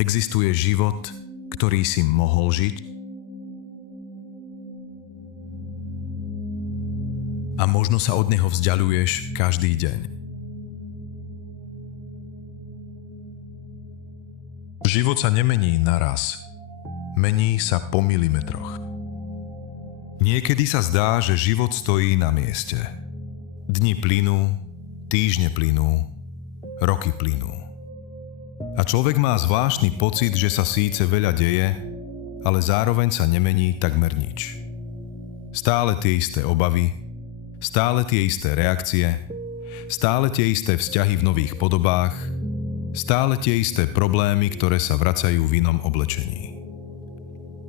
Existuje život, ktorý si mohol žiť? A možno sa od neho vzdialuješ každý deň. Život sa nemení naraz. Mení sa po milimetroch. Niekedy sa zdá, že život stojí na mieste. Dni plynú, týždne plynú, roky plynú. A človek má zvláštny pocit, že sa síce veľa deje, ale zároveň sa nemení takmer nič. Stále tie isté obavy, stále tie isté reakcie, stále tie isté vzťahy v nových podobách, stále tie isté problémy, ktoré sa vracajú v inom oblečení.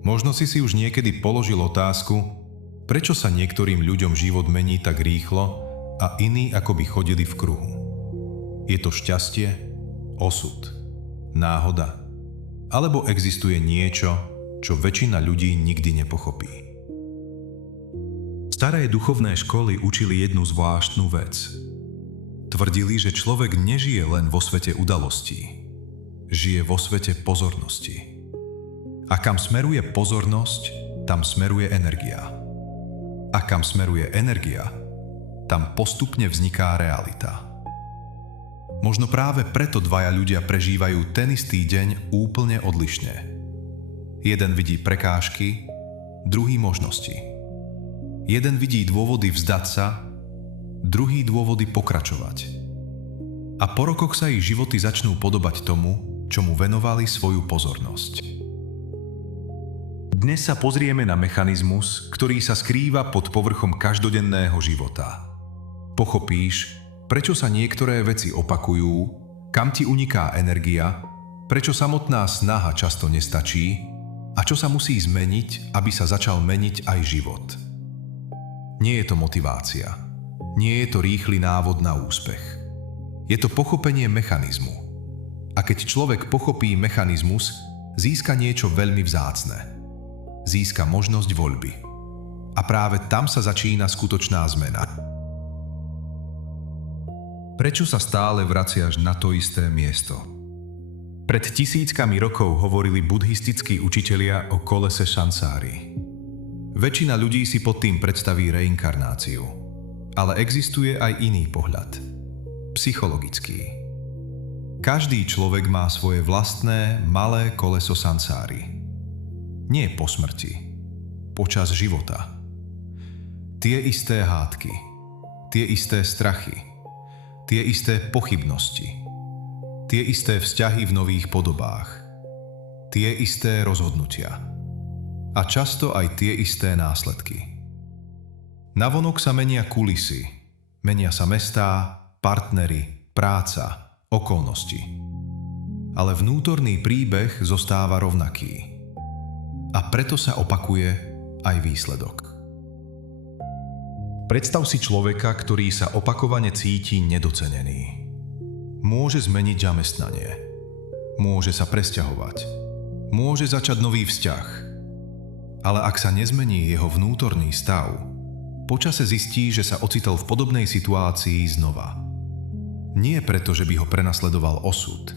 Možno si už niekedy položil otázku, prečo sa niektorým ľuďom život mení tak rýchlo a iní akoby chodili v kruhu. Je to šťastie, osud, náhoda, alebo existuje niečo, čo väčšina ľudí nikdy nepochopí. Staré duchovné školy učili jednu zvláštnu vec. Tvrdili, že človek nežije len vo svete udalostí, žije vo svete pozornosti. A kam smeruje pozornosť, tam smeruje energia. A kam smeruje energia, tam postupne vzniká realita. Možno práve preto dvaja ľudia prežívajú ten istý deň úplne odlišne. Jeden vidí prekážky, druhý možnosti. Jeden vidí dôvody vzdať sa, druhý dôvody pokračovať. A po rokoch sa ich životy začnú podobať tomu, čomu venovali svoju pozornosť. Dnes sa pozrieme na mechanizmus, ktorý sa skrýva pod povrchom každodenného života. Pochopíš, prečo sa niektoré veci opakujú, kam ti uniká energia, prečo samotná snaha často nestačí a čo sa musí zmeniť, aby sa začal meniť aj život. Nie je to motivácia. Nie je to rýchly návod na úspech. Je to pochopenie mechanizmu. A keď človek pochopí mechanizmus, získa niečo veľmi vzácne. Získa možnosť voľby. A práve tam sa začína skutočná zmena. Prečo sa stále vraciaš na to isté miesto? Pred tisíckami rokov hovorili buddhistickí učitelia o kolese šansári. Väčšina ľudí si pod tým predstaví reinkarnáciu. Ale existuje aj iný pohľad. Psychologický. Každý človek má svoje vlastné malé koleso sansári. Nie po smrti, počas života. Tie isté hádky, tie isté strachy, tie isté pochybnosti, tie isté vzťahy v nových podobách, tie isté rozhodnutia a často aj tie isté následky. Navonok sa menia kulisy, menia sa mestá, partnery, práca, okolnosti. Ale vnútorný príbeh zostáva rovnaký. A preto sa opakuje aj výsledok. Predstav si človeka, ktorý sa opakovane cíti nedocenený. Môže zmeniť zamestnanie. Môže sa presťahovať. Môže začať nový vzťah. Ale ak sa nezmení jeho vnútorný stav, počase zistí, že sa ocitol v podobnej situácii znova. Nie preto, že by ho prenasledoval osud,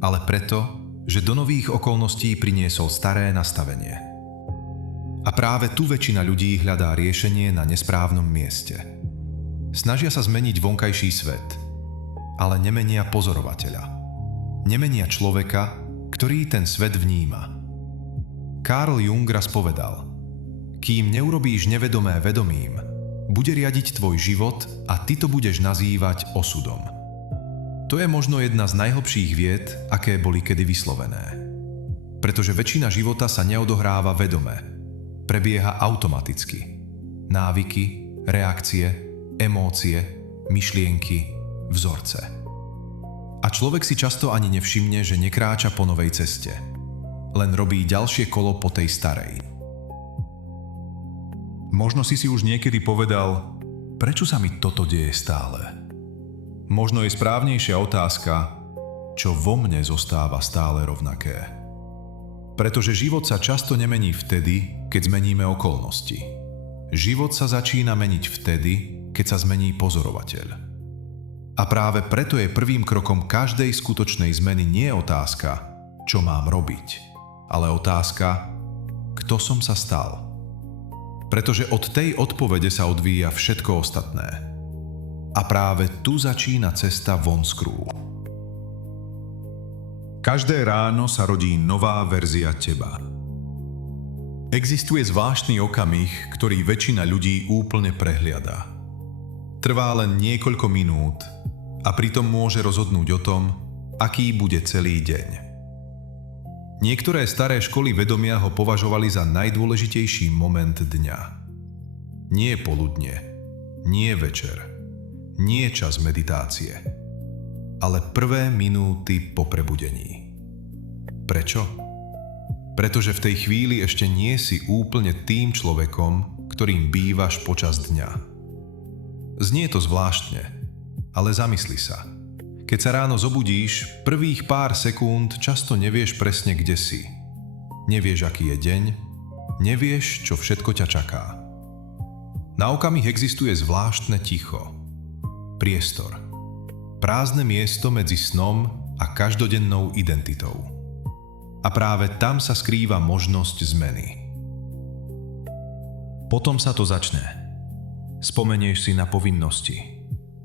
ale preto, že do nových okolností priniesol staré nastavenie. A práve tu väčšina ľudí hľadá riešenie na nesprávnom mieste. Snažia sa zmeniť vonkajší svet, ale nemenia pozorovateľa. Nemenia človeka, ktorý ten svet vníma. Carl Jung raz povedal: kým neurobíš nevedomé vedomím, bude riadiť tvoj život a ty to budeš nazývať osudom. To je možno jedna z najhlbších vied, aké boli kedy vyslovené. Pretože väčšina života sa neodohráva vedome. Prebieha automaticky. Návyky, reakcie, emócie, myšlienky, vzorce. A človek si často ani nevšimne, že nekráča po novej ceste. Len robí ďalšie kolo po tej starej. Možno si už niekedy povedal, prečo sa mi toto deje stále? Možno je správnejšia otázka, čo vo mne zostáva stále rovnaké. Pretože život sa často nemení vtedy, keď zmeníme okolnosti. Život sa začína meniť vtedy, keď sa zmení pozorovateľ. A práve preto je prvým krokom každej skutočnej zmeny nie otázka, čo mám robiť, ale otázka, kto som sa stal. Pretože od tej odpovede sa odvíja všetko ostatné. A práve tu začína cesta von z krúhu. Každé ráno sa rodí nová verzia teba. Existuje zvláštny okamih, ktorý väčšina ľudí úplne prehliada. Trvá len niekoľko minút a pritom môže rozhodnúť o tom, aký bude celý deň. Niektoré staré školy vedomia ho považovali za najdôležitejší moment dňa. Nie poludne, nie večer, nie čas meditácie, ale prvé minúty po prebudení. Prečo? Pretože v tej chvíli ešte nie si úplne tým človekom, ktorým bývaš počas dňa. Znie to zvláštne, ale zamysli sa. Keď sa ráno zobudíš, prvých pár sekúnd často nevieš presne, kde si. Nevieš, aký je deň, nevieš, čo všetko ťa čaká. Na okamih existuje zvláštne ticho. Priestor. Prázdne miesto medzi snom a každodennou identitou. A práve tam sa skrýva možnosť zmeny. Potom sa to začne. Spomenieš si na povinnosti,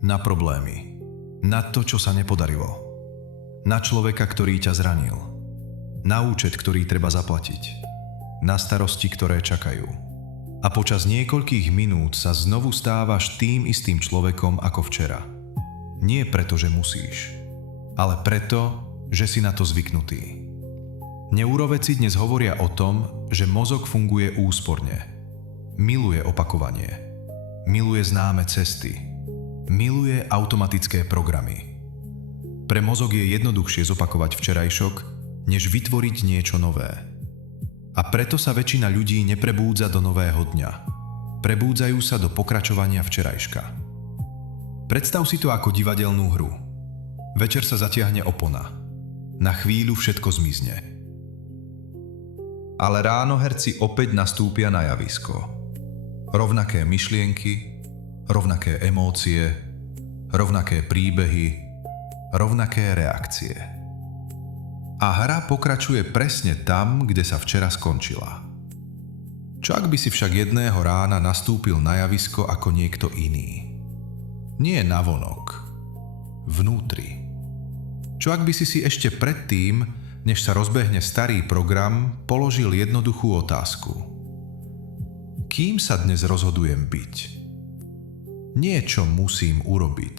na problémy, na to, čo sa nepodarilo, na človeka, ktorý ťa zranil, na účet, ktorý treba zaplatiť, na starosti, ktoré čakajú. A počas niekoľkých minút sa znovu stávaš tým istým človekom ako včera. Nie preto, že musíš, ale preto, že si na to zvyknutý. Neuroveci dnes hovoria o tom, že mozog funguje úsporne. Miluje opakovanie. Miluje známe cesty. Miluje automatické programy. Pre mozog je jednoduchšie zopakovať včerajšok, než vytvoriť niečo nové. A preto sa väčšina ľudí neprebúdza do nového dňa. Prebúdzajú sa do pokračovania včerajška. Predstav si to ako divadelnú hru. Večer sa zatiahne opona. Na chvíľu všetko zmizne. Ale ráno herci opäť nastúpia na javisko. Rovnaké myšlienky, rovnaké emócie, rovnaké príbehy, rovnaké reakcie. A hra pokračuje presne tam, kde sa včera skončila. Čo ak by si však jedného rána nastúpil na javisko ako niekto iný? Nie navonok, vnútri. Čo ak by si ešte predtým, než sa rozbehne starý program, položil jednoduchú otázku. Kým sa dnes rozhodujem byť? Nie čo musím urobiť,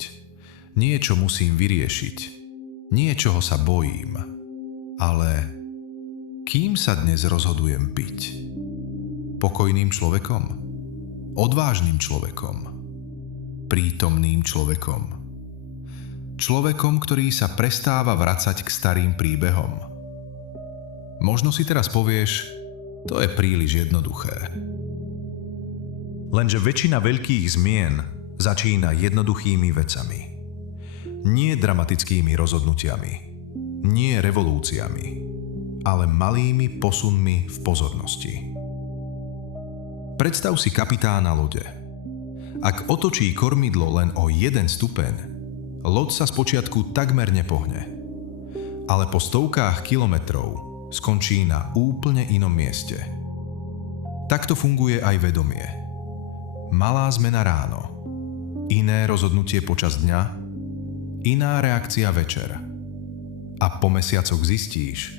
nie čo musím vyriešiť, nie čoho sa bojím, ale kým sa dnes rozhodujem byť? Pokojným človekom? Odvážnym človekom? Prítomným človekom? Človekom, ktorý sa prestáva vracať k starým príbehom? Možno si teraz povieš, to je príliš jednoduché. Lenže väčšina veľkých zmien začína jednoduchými vecami. Nie dramatickými rozhodnutiami, nie revolúciami, ale malými posunmi v pozornosti. Predstav si kapitána lode. Ak otočí kormidlo len o 1 stupeň, loď sa spočiatku takmer nepohne. Ale po stovkách kilometrov skončí na úplne inom mieste. Takto funguje aj vedomie. Malá zmena ráno, iné rozhodnutie počas dňa, iná reakcia večer. A po mesiacoch zistíš,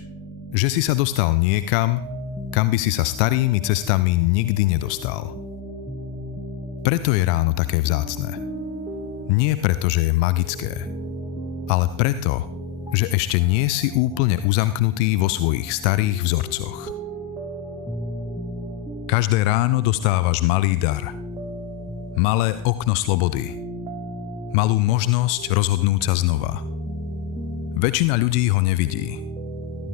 že si sa dostal niekam, kam by si sa starými cestami nikdy nedostal. Preto je ráno také vzácne. Nie preto, že je magické, ale preto, že ešte nie si úplne uzamknutý vo svojich starých vzorcoch. Každé ráno dostávaš malý dar. Malé okno slobody. Malú možnosť rozhodnúť sa znova. Väčšina ľudí ho nevidí,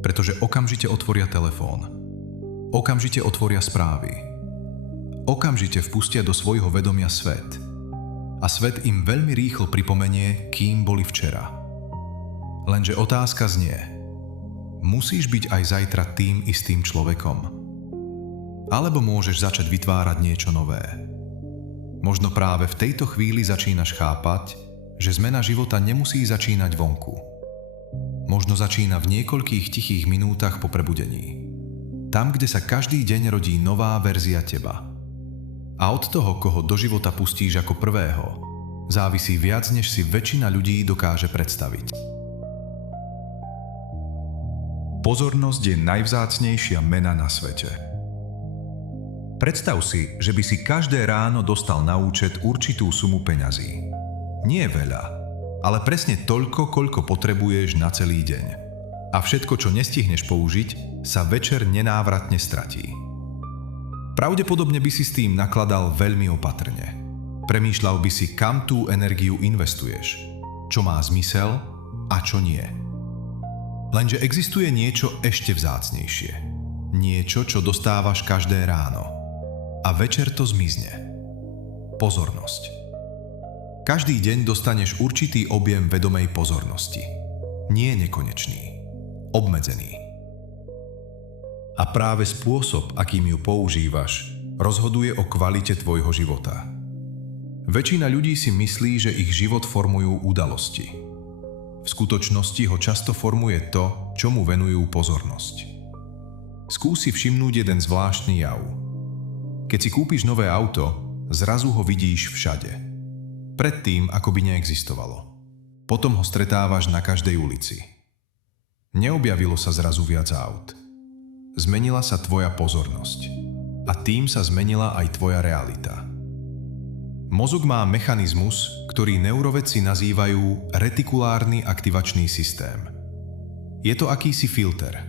pretože okamžite otvoria telefón. Okamžite otvoria správy. Okamžite vpustia do svojho vedomia svet. A svet im veľmi rýchlo pripomenie, kým boli včera. Lenže otázka znie, musíš byť aj zajtra tým istým človekom? Alebo môžeš začať vytvárať niečo nové? Možno práve v tejto chvíli začínaš chápať, že zmena života nemusí začínať vonku. Možno začína v niekoľkých tichých minútach po prebudení. Tam, kde sa každý deň rodí nová verzia teba. A od toho, koho do života pustíš ako prvého, závisí viac, než si väčšina ľudí dokáže predstaviť. Pozornosť je najvzácnejšia mena na svete. Predstav si, že by si každé ráno dostal na účet určitú sumu peňazí. Nie veľa, ale presne toľko, koľko potrebuješ na celý deň. A všetko, čo nestihneš použiť, sa večer nenávratne stratí. Pravdepodobne by si s tým nakladal veľmi opatrne. Premýšľal by si, kam tú energiu investuješ, čo má zmysel a čo nie. Lenže existuje niečo ešte vzácnejšie. Niečo, čo dostávaš každé ráno. A večer to zmizne. Pozornosť. Každý deň dostaneš určitý objem vedomej pozornosti. Nie nekonečný. Obmedzený. A práve spôsob, akým ju používaš, rozhoduje o kvalite tvojho života. Väčšina ľudí si myslí, že ich život formujú udalosti. V skutočnosti ho často formuje to, čomu venujú pozornosť. Skúsi všimnúť jeden zvláštny jav. Keď si kúpiš nové auto, zrazu ho vidíš všade. Predtým, ako by neexistovalo. Potom ho stretávaš na každej ulici. Neobjavilo sa zrazu viac aut. Zmenila sa tvoja pozornosť. A tým sa zmenila aj tvoja realita. Mozog má mechanizmus, ktorý neurovedci nazývajú retikulárny aktivačný systém. Je to akýsi filter.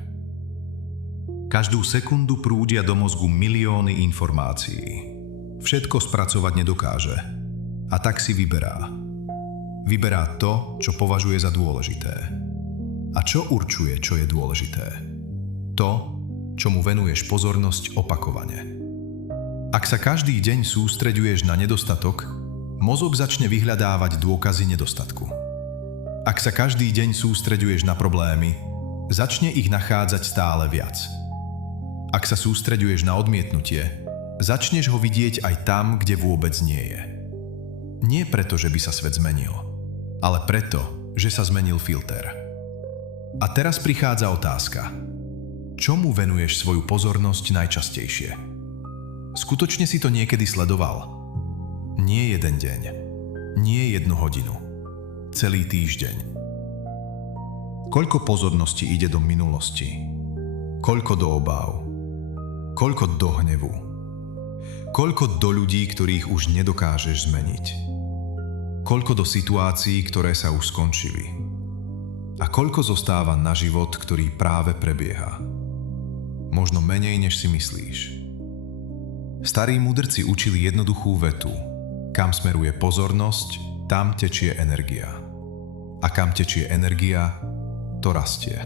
Každú sekundu prúdia do mozgu milióny informácií. Všetko spracovať nedokáže. A tak si vyberá. Vyberá to, čo považuje za dôležité. A čo určuje, čo je dôležité? To, čomu venuješ pozornosť opakovane. Ak sa každý deň sústreďuješ na nedostatok, mozog začne vyhľadávať dôkazy nedostatku. Ak sa každý deň sústreďuješ na problémy, začne ich nachádzať stále viac. Ak sa sústreďuješ na odmietnutie, začneš ho vidieť aj tam, kde vôbec nie je. Nie preto, že by sa svet zmenil, ale preto, že sa zmenil filter. A teraz prichádza otázka. Čomu venuješ svoju pozornosť najčastejšie? Skutočne si to niekedy sledoval? Nie jeden deň, nie 1 hodinu, celý týždeň. Koľko pozornosti ide do minulosti? Koľko do obáv? Koľko do hnevu? Koľko do ľudí, ktorých už nedokážeš zmeniť? Koľko do situácií, ktoré sa už skončili? A koľko zostáva na život, ktorý práve prebieha? Možno menej, než si myslíš. Starí mudrci učili jednoduchú vetu. Kam smeruje pozornosť, tam tečie energia. A kam tečie energia, to rastie.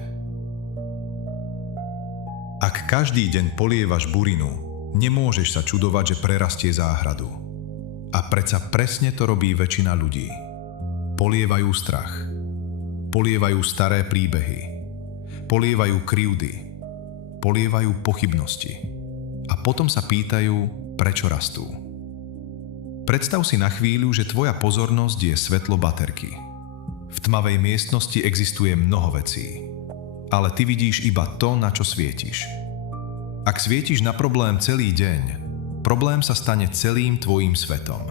Ak každý deň polievaš burinu, nemôžeš sa čudovať, že prerastie záhradu. A predsa presne to robí väčšina ľudí. Polievajú strach. Polievajú staré príbehy. Polievajú krivdy. Polievajú pochybnosti. A potom sa pýtajú, prečo rastú. Predstav si na chvíľu, že tvoja pozornosť je svetlo baterky. V tmavej miestnosti existuje mnoho vecí, ale ty vidíš iba to, na čo svietiš. Ak svietiš na problém celý deň, problém sa stane celým tvojím svetom.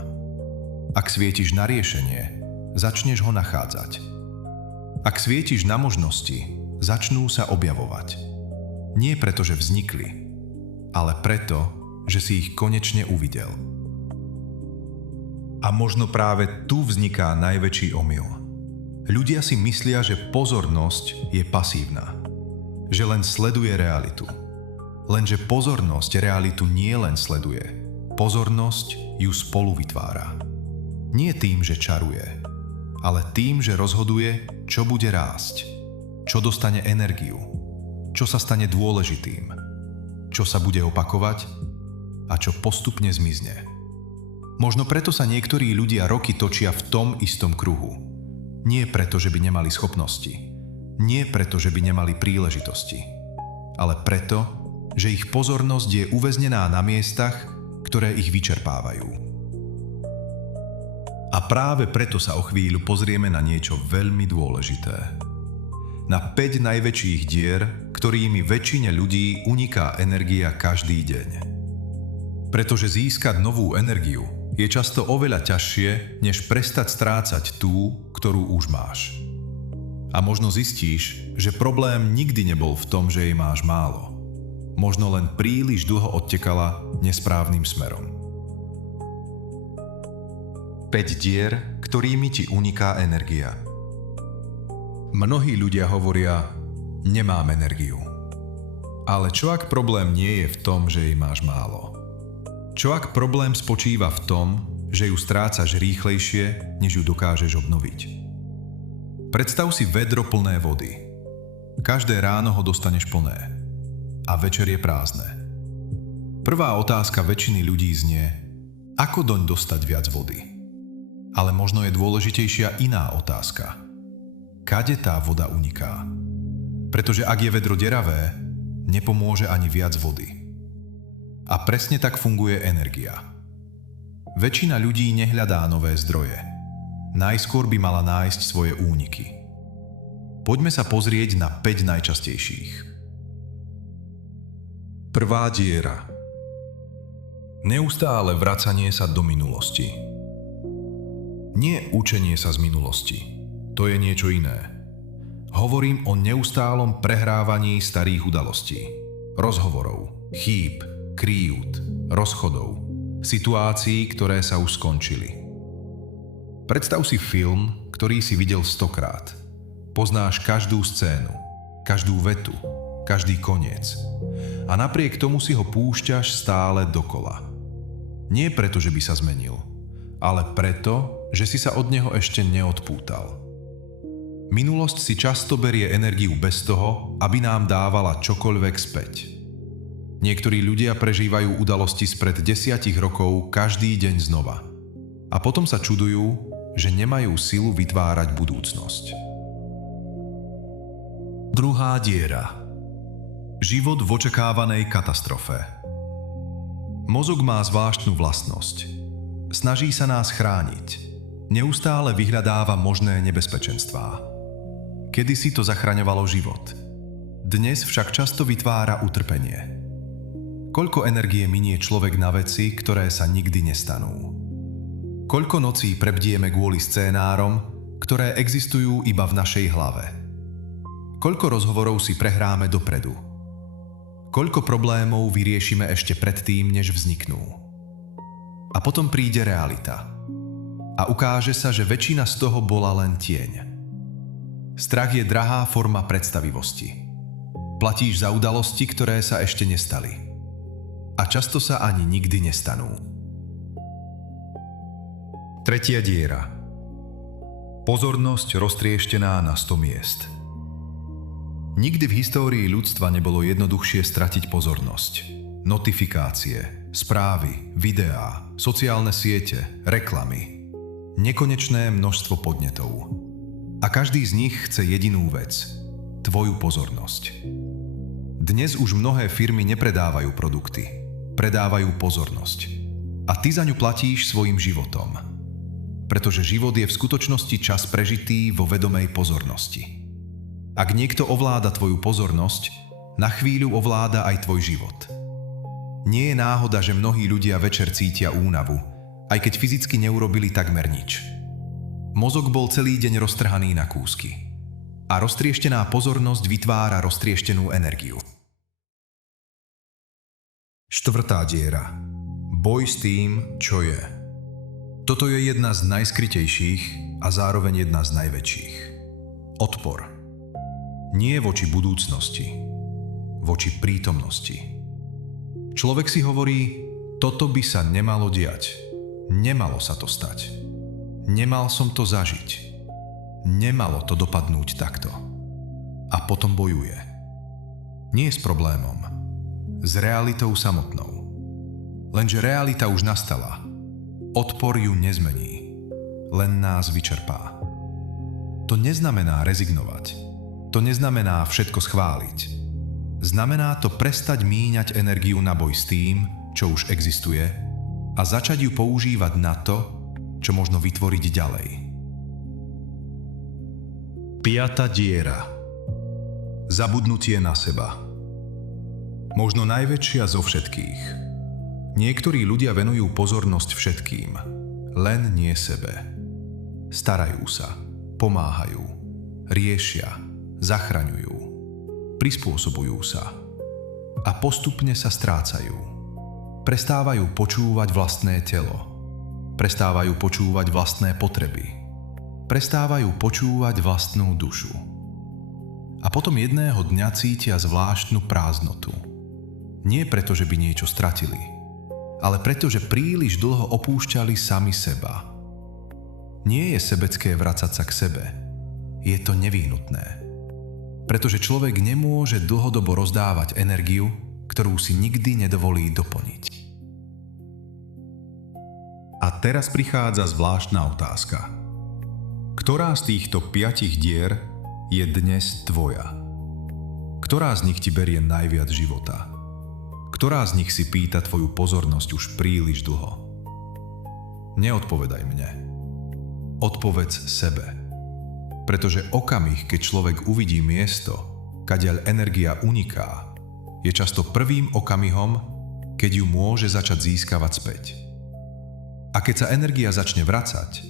Ak svietiš na riešenie, začneš ho nachádzať. Ak svietiš na možnosti, začnú sa objavovať. Nie preto, že vznikli, ale preto, že si ich konečne uvidel. A možno práve tu vzniká najväčší omyl. Ľudia si myslia, že pozornosť je pasívna. Že len sleduje realitu. Lenže pozornosť realitu nie len sleduje. Pozornosť ju spolu vytvára. Nie tým, že čaruje, ale tým, že rozhoduje, čo bude rásť. Čo dostane energiu. Čo sa stane dôležitým. Čo sa bude opakovať a čo postupne zmizne. Možno preto sa niektorí ľudia roky točia v tom istom kruhu. Nie preto, že by nemali schopnosti. Nie preto, že by nemali príležitosti. Ale preto, že ich pozornosť je uväznená na miestach, ktoré ich vyčerpávajú. A práve preto sa o chvíľu pozrieme na niečo veľmi dôležité. na 5 najväčších dier, ktorými väčšine ľudí uniká energia každý deň. Pretože získať novú energiu je často oveľa ťažšie, než prestať strácať tú, ktorú už máš. A možno zistíš, že problém nikdy nebol v tom, že jej máš málo. Možno len príliš dlho odtekala nesprávnym smerom. 5 dier, ktorými ti uniká energia. Mnohí ľudia hovoria, nemám energiu. Ale čo ak problém nie je v tom, že jej máš málo? Čo ak problém spočíva v tom, že ju strácaš rýchlejšie, než ju dokážeš obnoviť? Predstav si vedro plné vody. Každé ráno ho dostaneš plné. A večer je prázdne. Prvá otázka väčšiny ľudí znie, ako doň dostať viac vody? Ale možno je dôležitejšia iná otázka. Kade tá voda uniká? Pretože ak je vedro deravé, nepomôže ani viac vody. A presne tak funguje energia. Väčšina ľudí nehľadá nové zdroje. Najskôr by mala nájsť svoje úniky. Poďme sa pozrieť na 5 najčastejších. Prvá diera. Neustále vracanie sa do minulosti. Nie učenie sa z minulosti. To je niečo iné. Hovorím o neustálom prehrávaní starých udalostí. Rozhovorov, chýb, kríjut, rozchodov, situácií, ktoré sa už skončili. Predstav si film, ktorý si videl 100-krát. Poznáš každú scénu, každú vetu, každý koniec. A napriek tomu si ho púšťaš stále dokola. Nie preto, že by sa zmenil, ale preto, že si sa od neho ešte neodpútal. Minulosť si často berie energiu bez toho, aby nám dávala čokoľvek späť. Niektorí ľudia prežívajú udalosti spred 10 rokov každý deň znova. A potom sa čudujú, že nemajú silu vytvárať budúcnosť. Druhá diera. Život v očakávanej katastrofe. Mozog má zvláštnu vlastnosť. Snaží sa nás chrániť. Neustále vyhľadáva možné nebezpečenstvá. Kedysi to zachraňovalo život. Dnes však často vytvára utrpenie. Koľko energie minie človek na veci, ktoré sa nikdy nestanú? Koľko nocí prebdieme kvôli scénárom, ktoré existujú iba v našej hlave? Koľko rozhovorov si prehráme dopredu? Koľko problémov vyriešime ešte predtým, než vzniknú? A potom príde realita. A ukáže sa, že väčšina z toho bola len tieň. Strach je drahá forma predstavivosti. Platíš za udalosti, ktoré sa ešte nestali. A často sa ani nikdy nestanú. Tretia diera. Pozornosť roztrieštená na 100 miest. Nikdy v histórii ľudstva nebolo jednoduchšie stratiť pozornosť. Notifikácie, správy, videá, sociálne siete, reklamy. Nekonečné množstvo podnetov. A každý z nich chce jedinú vec. Tvoju pozornosť. Dnes už mnohé firmy nepredávajú produkty. Predávajú pozornosť. A ty za ňu platíš svojim životom. Pretože život je v skutočnosti čas prežitý vo vedomej pozornosti. Ak niekto ovláda tvoju pozornosť, na chvíľu ovláda aj tvoj život. Nie je náhoda, že mnohí ľudia večer cítia únavu, aj keď fyzicky neurobili takmer nič. Mozog bol celý deň roztrhaný na kúsky. A roztrieštená pozornosť vytvára roztrieštenú energiu. Štvrtá diera. Boj s tým, čo je. Toto je jedna z najskrytejších a zároveň jedna z najväčších. Odpor. Nie voči budúcnosti, voči prítomnosti. Človek si hovorí, toto by sa nemalo diať. Nemalo sa to stať. Nemal som to zažiť. Nemalo to dopadnúť takto. A potom bojuje. Nie s problémom. S realitou samotnou. Lenže realita už nastala. Odpor ju nezmení. Len nás vyčerpá. To neznamená rezignovať. To neznamená všetko schváliť. Znamená to prestať míňať energiu na boj s tým, čo už existuje, a začať ju používať na to, čo možno vytvoriť ďalej. Piata diera. Zabudnutie na seba. Možno najväčšia zo všetkých. Niektorí ľudia venujú pozornosť všetkým, len nie sebe. Starajú sa, pomáhajú, riešia, zachraňujú, prispôsobujú sa a postupne sa strácajú. Prestávajú počúvať vlastné telo, prestávajú počúvať vlastné potreby, prestávajú počúvať vlastnú dušu. A potom jedného dňa cítia zvláštnu prázdnotu. Nie preto, že by niečo stratili, ale preto, že príliš dlho opúšťali sami seba. Nie je sebecké vracať sa k sebe. Je to nevyhnutné. Pretože človek nemôže dlhodobo rozdávať energiu, ktorú si nikdy nedovolí doplniť. A teraz prichádza zvláštna otázka. Ktorá z týchto 5 dier je dnes tvoja? Ktorá z nich ti berie najviac života? Ktorá z nich si pýta tvoju pozornosť už príliš dlho? Neodpovedaj mne. Odpovedz sebe. Pretože okamih, keď človek uvidí miesto, kadiaľ energia uniká, je často prvým okamihom, keď ju môže začať získavať späť. A keď sa energia začne vracať,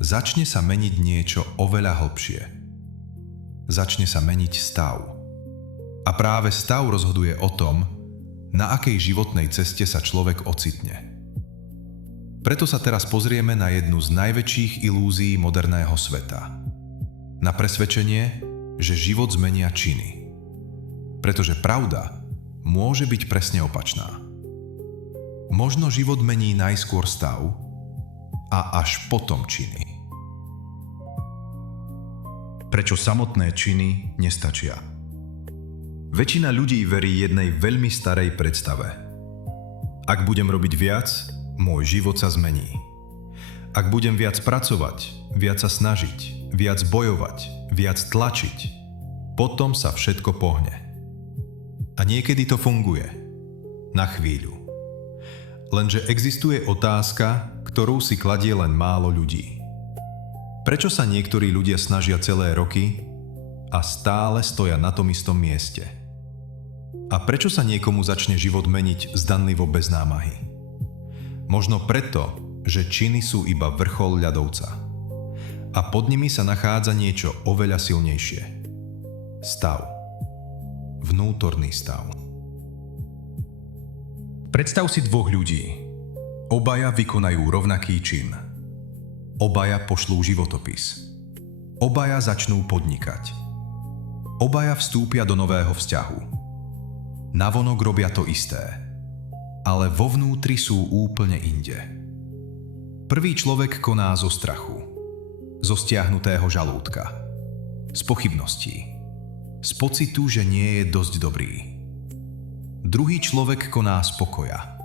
začne sa meniť niečo oveľa hlbšie. Začne sa meniť stav. A práve stav rozhoduje o tom, na akej životnej ceste sa človek ocitne. Preto sa teraz pozrieme na jednu z najväčších ilúzií moderného sveta. Na presvedčenie, že život zmenia činy. Pretože pravda môže byť presne opačná. Možno život mení najskôr stav a až potom činy. Prečo samotné činy nestačia? Väčšina ľudí verí jednej veľmi starej predstave. Ak budem robiť viac, môj život sa zmení. Ak budem viac pracovať, viac sa snažiť, viac bojovať, viac tlačiť, potom sa všetko pohne. A niekedy to funguje. Na chvíľu. Lenže existuje otázka, ktorú si kladie len málo ľudí. Prečo sa niektorí ľudia snažia celé roky a stále stoja na tom istom mieste? A prečo sa niekomu začne život meniť zdanlivo bez námahy? Možno preto, že činy sú iba vrchol ľadovca. A pod nimi sa nachádza niečo oveľa silnejšie. Stav. Vnútorný stav. Predstav si 2 ľudí. Obaja vykonajú rovnaký čin. Obaja pošlú životopis. Obaja začnú podnikať. Obaja vstúpia do nového vzťahu. Navonok robia to isté, ale vo vnútri sú úplne inde. Prvý človek koná zo strachu, zo stiahnutého žalúdka, z pochybností, z pocitu, že nie je dosť dobrý. Druhý človek koná z pokoja,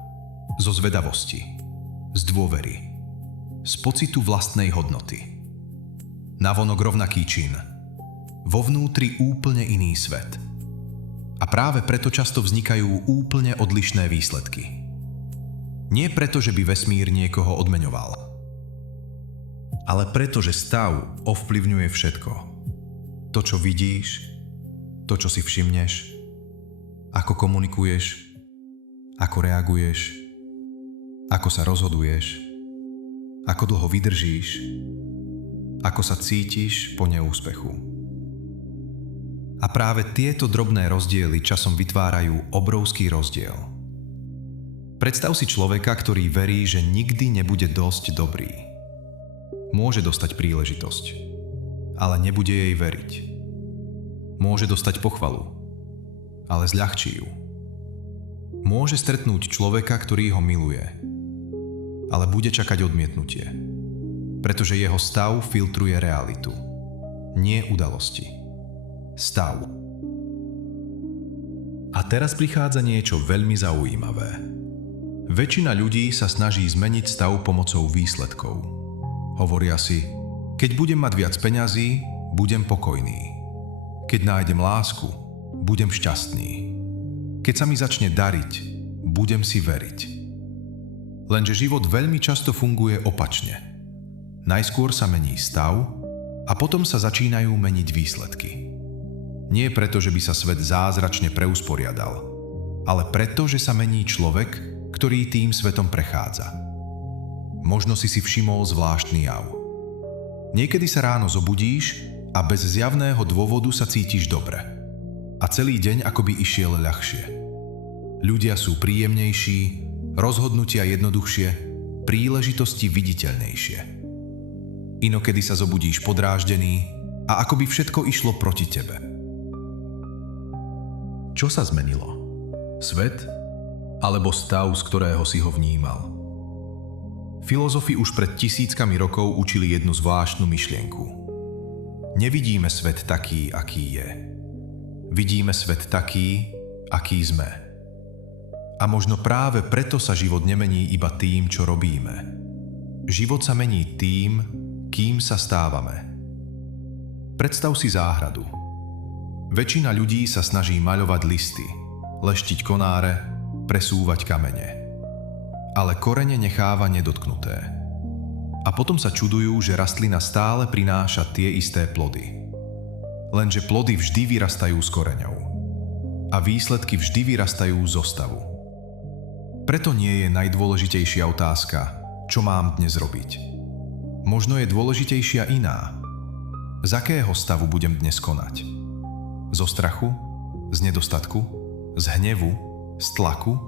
zo zvedavosti, z dôvery, z pocitu vlastnej hodnoty. Navonok rovnaký čin, vo vnútri úplne iný svet. A práve preto často vznikajú úplne odlišné výsledky. Nie preto, že by vesmír niekoho odmeňoval, ale preto, že stav ovplyvňuje všetko. To, čo vidíš, to, čo si všimneš, ako komunikuješ, ako reaguješ, ako sa rozhoduješ, ako dlho vydržíš, ako sa cítiš po neúspechu. A práve tieto drobné rozdiely časom vytvárajú obrovský rozdiel. Predstav si človeka, ktorý verí, že nikdy nebude dosť dobrý. Môže dostať príležitosť, ale nebude jej veriť. Môže dostať pochvalu, ale zľahčí ju. Môže stretnúť človeka, ktorý ho miluje, ale bude čakať odmietnutie, pretože jeho stav filtruje realitu, nie udalosti. Stav. A teraz prichádza niečo veľmi zaujímavé. Väčšina ľudí sa snaží zmeniť stav pomocou výsledkov. Hovoria si, keď budem mať viac peňazí, budem pokojný. Keď nájdem lásku, budem šťastný. Keď sa mi začne dariť, budem si veriť. Lenže život veľmi často funguje opačne. Najskôr sa mení stav a potom sa začínajú meniť výsledky. Nie preto, že by sa svet zázračne preusporiadal, ale preto, že sa mení človek, ktorý tým svetom prechádza. Možno si všimol zvláštny jav. Niekedy sa ráno zobudíš a bez zjavného dôvodu sa cítiš dobre. A celý deň akoby išiel ľahšie. Ľudia sú príjemnejší, rozhodnutia jednoduchšie, príležitosti viditeľnejšie. Inokedy sa zobudíš podráždený a akoby všetko išlo proti tebe. Čo sa zmenilo? Svet? Alebo stav, z ktorého si ho vnímal? Filozofi už pred tisíckami rokov učili jednu zvláštnu myšlienku. Nevidíme svet taký, aký je. Vidíme svet taký, aký sme. A možno práve preto sa život nemení iba tým, čo robíme. Život sa mení tým, kým sa stávame. Predstav si záhradu. Väčšina ľudí sa snaží maľovať listy, leštiť konáre, presúvať kamene. Ale korene necháva nedotknuté. A potom sa čudujú, že rastlina stále prináša tie isté plody. Lenže plody vždy vyrastajú z koreňov. A výsledky vždy vyrastajú zo stavu. Preto nie je najdôležitejšia otázka, čo mám dnes robiť. Možno je dôležitejšia iná. Z akého stavu budem dnes konať? Zo strachu? Z nedostatku? Z hnevu? Z tlaku?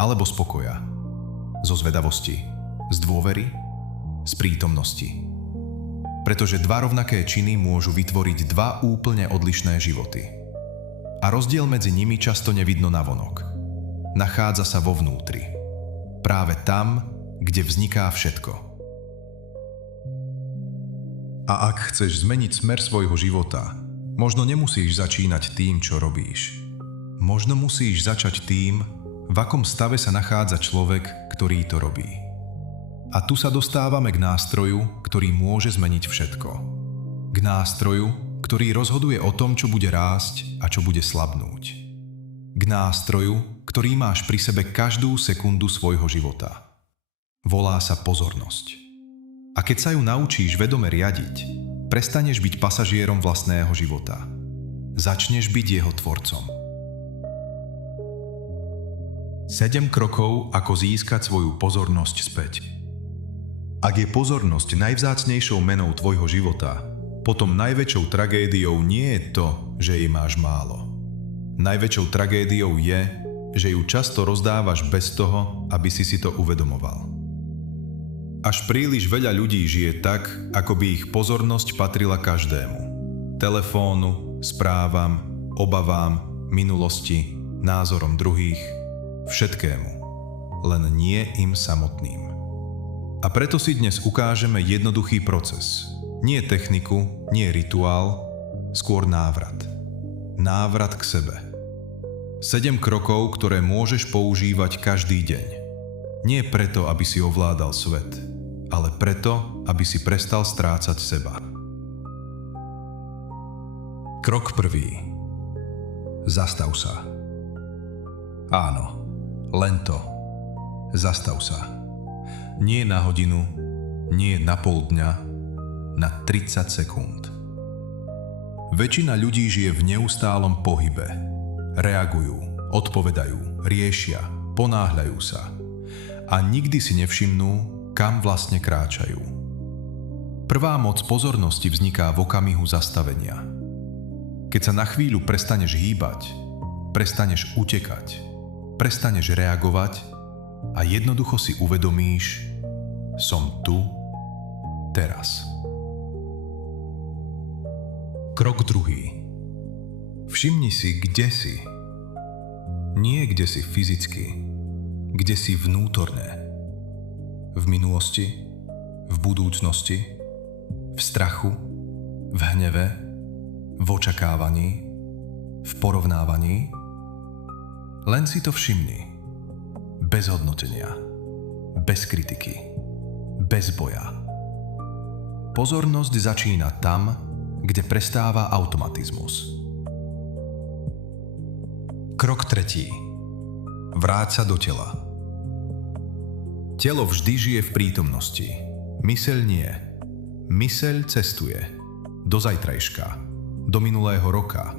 Alebo z pokoja? Zo zvedavosti? Z dôvery? Z prítomnosti? Pretože dva rovnaké činy môžu vytvoriť dva úplne odlišné životy. A rozdiel medzi nimi často nevidno navonok. Nachádza sa vo vnútri. Práve tam, kde vzniká všetko. A ak chceš zmeniť smer svojho života, možno nemusíš začínať tým, čo robíš. Možno musíš začať tým, v akom stave sa nachádza človek, ktorý to robí. A tu sa dostávame k nástroju, ktorý môže zmeniť všetko. K nástroju, ktorý rozhoduje o tom, čo bude rásť a čo bude slabnúť. K nástroju, ktorý máš pri sebe každú sekundu svojho života. Volá sa pozornosť. A keď sa ju naučíš vedome riadiť, prestaneš byť pasažierom vlastného života. Začneš byť jeho tvorcom. 7 krokov, ako získať svoju pozornosť späť. Ak je pozornosť najvzácnejšou menou tvojho života, potom najväčšou tragédiou nie je to, že jej máš málo. Najväčšou tragédiou je, že ju často rozdávaš bez toho, aby si to uvedomoval. Až príliš veľa ľudí žije tak, ako by ich pozornosť patrila každému. Telefónu, správam, obavám, minulosti, názorom druhých, všetkému. Len nie im samotným. A preto si dnes ukážeme jednoduchý proces. Nie techniku, nie rituál, skôr návrat. Návrat k sebe. 7 krokov, ktoré môžeš používať každý deň. Nie preto, aby si ovládal svet, ale preto, aby si prestal strácať seba. Krok 1. Zastav sa. Áno, len to. Zastav sa. Nie na hodinu, nie na pol dňa, na 30 sekúnd. Väčšina ľudí žije v neustálom pohybe. Reagujú, odpovedajú, riešia, ponáhľajú sa. A nikdy si nevšimnú, kam vlastne kráčajú. Prvá moc pozornosti vzniká v okamihu zastavenia. Keď sa na chvíľu prestaneš hýbať, prestaneš utekať, prestaneš reagovať a jednoducho si uvedomíš, som tu, teraz. Krok 2. Všimni si, kde si. Nie kde si fyzicky, kde si vnútorne. V minulosti, v budúcnosti, v strachu, v hneve, v očakávaní, v porovnávaní. Len si to všimni. Bez hodnotenia, bez kritiky, bez boja. Pozornosť začína tam, kde prestáva automatizmus. Krok 3. Vráť sa do tela. Telo vždy žije v prítomnosti. Myseľ nie. Myseľ cestuje. Do zajtrajška. Do minulého roka.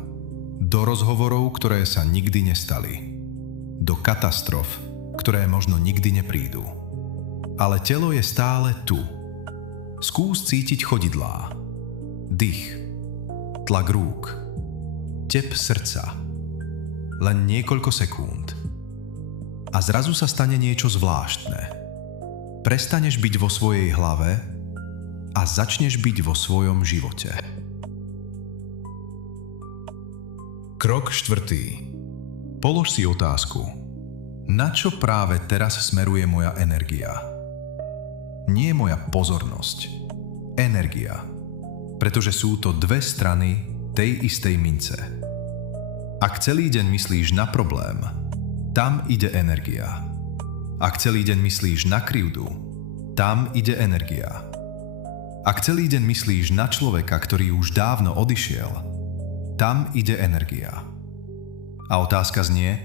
do rozhovorov, ktoré sa nikdy nestali, do katastrof, ktoré možno nikdy neprídu. Ale telo je stále tu. Skús cítiť chodidlá, dých, tlak rúk, tep srdca. Len niekoľko sekúnd. A zrazu sa stane niečo zvláštne. Prestaneš byť vo svojej hlave a začneš byť vo svojom živote. Krok 4. Polož si otázku. Na čo práve teraz smeruje moja energia? Nie moja pozornosť. Energia. Pretože sú to dve strany tej istej mince. Ak celý deň myslíš na problém, tam ide energia. Ak celý deň myslíš na krivdu, tam ide energia. Ak celý deň myslíš na človeka, ktorý už dávno odišiel, tam ide energia. A otázka znie,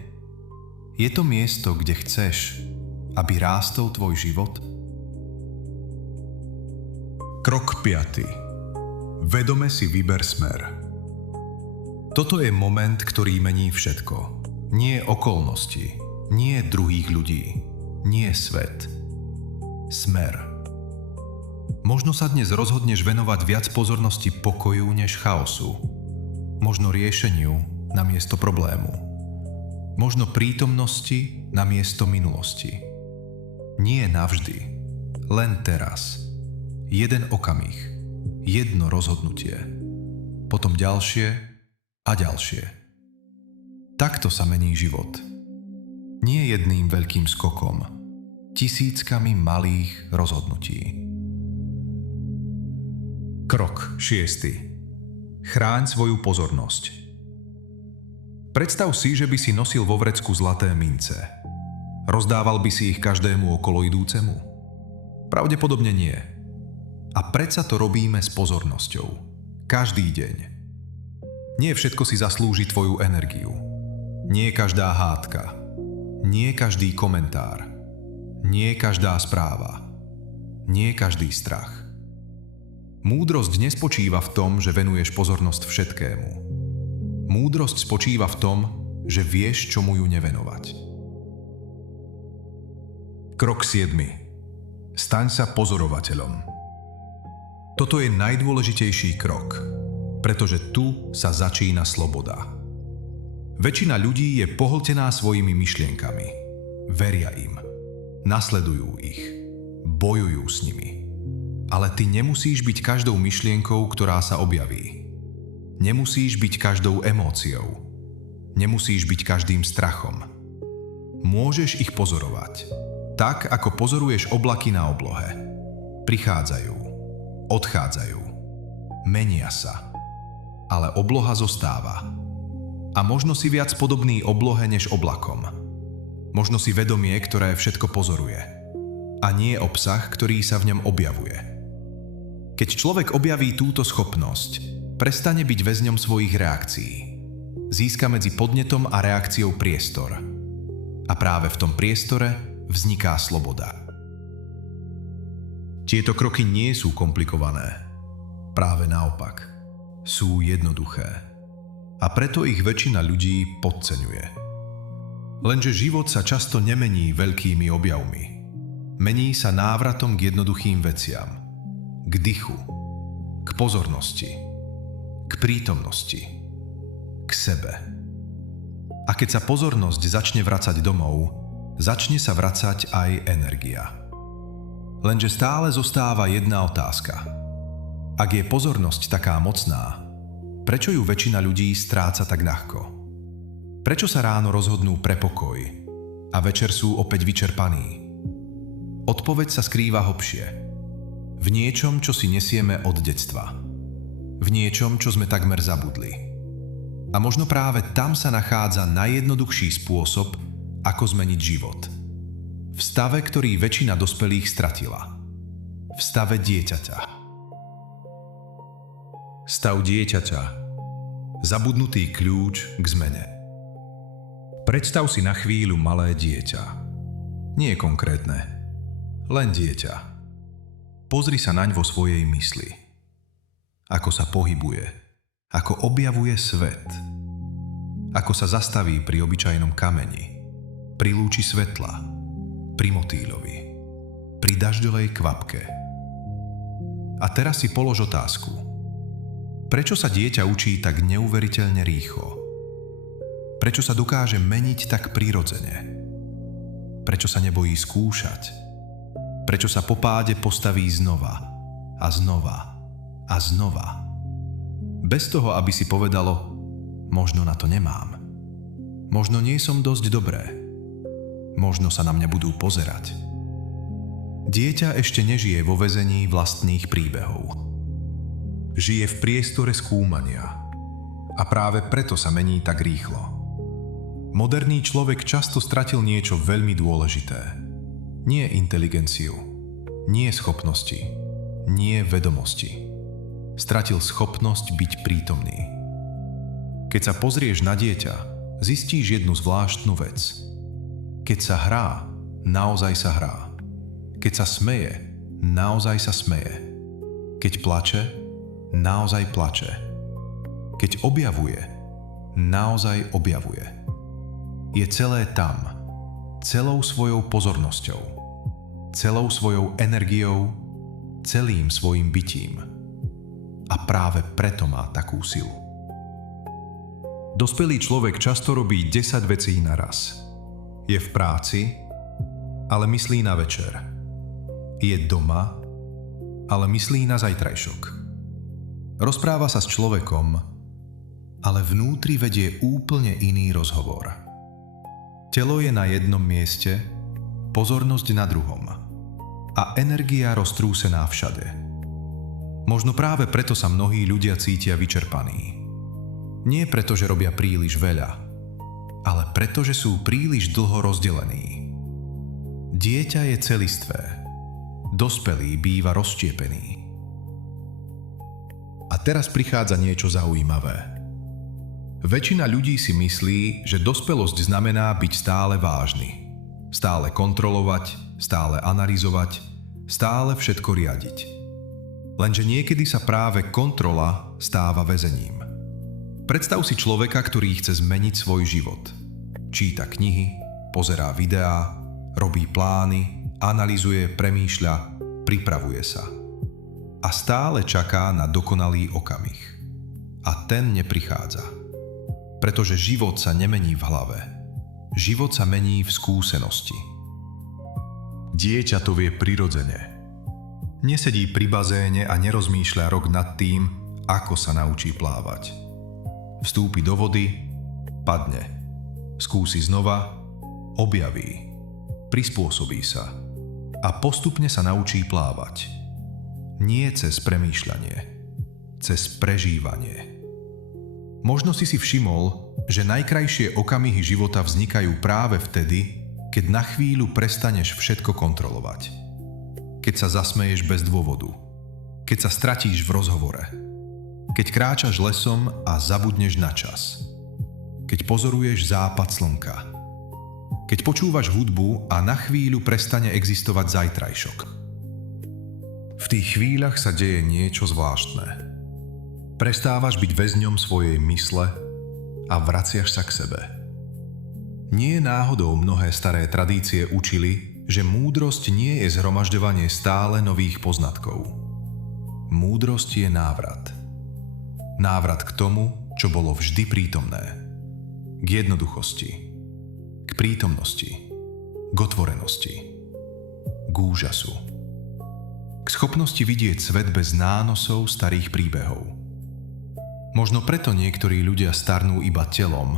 je to miesto, kde chceš, aby rástol tvoj život? Krok 5. Vedome si vyber smer. Toto je moment, ktorý mení všetko. Nie okolnosti, nie druhých ľudí, nie svet. Smer. Možno sa dnes rozhodneš venovať viac pozornosti pokoju než chaosu. Možno riešeniu namiesto problému. Možno prítomnosti namiesto minulosti. Nie navždy, len teraz. Jeden okamih, jedno rozhodnutie, potom ďalšie a ďalšie. Takto sa mení život. Nie jedným veľkým skokom, tisíckami malých rozhodnutí. Krok 6. Chráň svoju pozornosť. Predstav si, že by si nosil vo vrecku zlaté mince. Rozdával by si ich každému okoloidúcemu? Pravdepodobne nie. A predsa to robíme s pozornosťou. Každý deň. Nie všetko si zaslúži tvoju energiu. Nie každá hádka. Nie každý komentár. Nie každá správa. Nie každý strach. Múdrosť nespočíva v tom, že venuješ pozornosť všetkému. Múdrosť spočíva v tom, že vieš, čomu ju nevenovať. Krok 7. Staň sa pozorovateľom. Toto je najdôležitejší krok, pretože tu sa začína sloboda. Väčšina ľudí je pohltená svojimi myšlienkami. Veria im. Nasledujú ich. Bojujú s nimi. Ale ty nemusíš byť každou myšlienkou, ktorá sa objaví. Nemusíš byť každou emóciou. Nemusíš byť každým strachom. Môžeš ich pozorovať. Tak, ako pozoruješ oblaky na oblohe. Prichádzajú. Odchádzajú. Menia sa. Ale obloha zostáva. A možno si viac podobný oblohe než oblakom. Možno si vedomie, ktoré všetko pozoruje. A nie obsah, ktorý sa v ňom objavuje. Keď človek objaví túto schopnosť, prestane byť väzňom svojich reakcií. Získa medzi podnetom a reakciou priestor. A práve v tom priestore vzniká sloboda. Tieto kroky nie sú komplikované. Práve naopak. Sú jednoduché. A preto ich väčšina ľudí podceňuje. Lenže život sa často nemení veľkými objavmi. Mení sa návratom k jednoduchým veciam. K dychu. K pozornosti. K prítomnosti. K sebe. A keď sa pozornosť začne vracať domov, začne sa vracať aj energia. Lenže stále zostáva jedna otázka. Ak je pozornosť taká mocná, prečo ju väčšina ľudí stráca tak ľahko? Prečo sa ráno rozhodnú pre pokoj a večer sú opäť vyčerpaní? Odpoveď sa skrýva hlbšie. V niečom, čo si nesieme od detstva. V niečom, čo sme takmer zabudli. A možno práve tam sa nachádza najjednoduchší spôsob, ako zmeniť život. V stave, ktorý väčšina dospelých stratila. V stave dieťaťa. Stav dieťaťa. Zabudnutý kľúč k zmene. Predstav si na chvíľu malé dieťa. Nie konkrétne. Len dieťa. Pozri sa naň vo svojej mysli. Ako sa pohybuje. Ako objavuje svet. Ako sa zastaví pri obyčajnom kameni, pri lúči svetla, pri motýľovi, pri dažďovej kvapke. A teraz si polož otázku. Prečo sa dieťa učí tak neuveriteľne rýchlo? Prečo sa dokáže meniť tak prirodzene? Prečo sa nebojí skúšať? Prečo sa po páde postaví znova a znova a znova? Bez toho, aby si povedalo, možno na to nemám. Možno nie som dosť dobré. Možno sa na mňa budú pozerať. Dieťa ešte nežije vo väzení vlastných príbehov. Žije v priestore skúmania. A práve preto sa mení tak rýchlo. Moderný človek často stratil niečo veľmi dôležité. Nie inteligenciu, nie schopnosti, nie vedomosti. Stratil schopnosť byť prítomný. Keď sa pozrieš na dieťa, zistíš jednu zvláštnu vec. Keď sa hrá, naozaj sa hrá. Keď sa smeje, naozaj sa smeje. Keď plače, naozaj plače. Keď objavuje, naozaj objavuje. Je celé tam, celou svojou pozornosťou, celou svojou energiou, celým svojim bytím. A práve preto má takú silu. Dospelý človek často robí 10 vecí naraz. Je v práci, ale myslí na večer. Je doma, ale myslí na zajtrajšok. Rozpráva sa s človekom, ale vnútri vedie úplne iný rozhovor. Telo je na jednom mieste, pozornosť na druhom a energia roztrúsená všade. Možno práve preto sa mnohí ľudia cítia vyčerpaní. Nie preto, že robia príliš veľa, ale preto, že sú príliš dlho rozdelení. Dieťa je celistvé, dospelý býva rozštiepený. A teraz prichádza niečo zaujímavé. Väčšina ľudí si myslí, že dospelosť znamená byť stále vážny, stále kontrolovať, stále analyzovať, stále všetko riadiť. Lenže niekedy sa práve kontrola stáva väzením. Predstav si človeka, ktorý chce zmeniť svoj život. Číta knihy, pozerá videá, robí plány, analyzuje, premýšľa, pripravuje sa. A stále čaká na dokonalý okamih. A ten neprichádza. Pretože život sa nemení v hlave. Život sa mení v skúsenosti. Dieťa to vie prirodzene. Nesedí pri bazéne a nerozmýšľa rok nad tým, ako sa naučí plávať. Vstúpi do vody, padne. Skúsi znova, objaví. Prispôsobí sa. A postupne sa naučí plávať. Nie cez premýšľanie, cez prežívanie. Možno si všimol, že najkrajšie okamihy života vznikajú práve vtedy, keď na chvíľu prestaneš všetko kontrolovať. Keď sa zasmeješ bez dôvodu. Keď sa stratíš v rozhovore. Keď kráčaš lesom a zabudneš na čas. Keď pozoruješ západ slnka. Keď počúvaš hudbu a na chvíľu prestane existovať zajtrajšok. V tých chvíľach sa deje niečo zvláštne. Prestávaš byť väzňom svojej mysle a vraciaš sa k sebe. Nie náhodou mnohé staré tradície učili, že múdrosť nie je zhromažďovanie stále nových poznatkov. Múdrosť je návrat. Návrat k tomu, čo bolo vždy prítomné. K jednoduchosti. K prítomnosti. K otvorenosti. K úžasu. K schopnosti vidieť svet bez nánosov starých príbehov. Možno preto niektorí ľudia starnú iba telom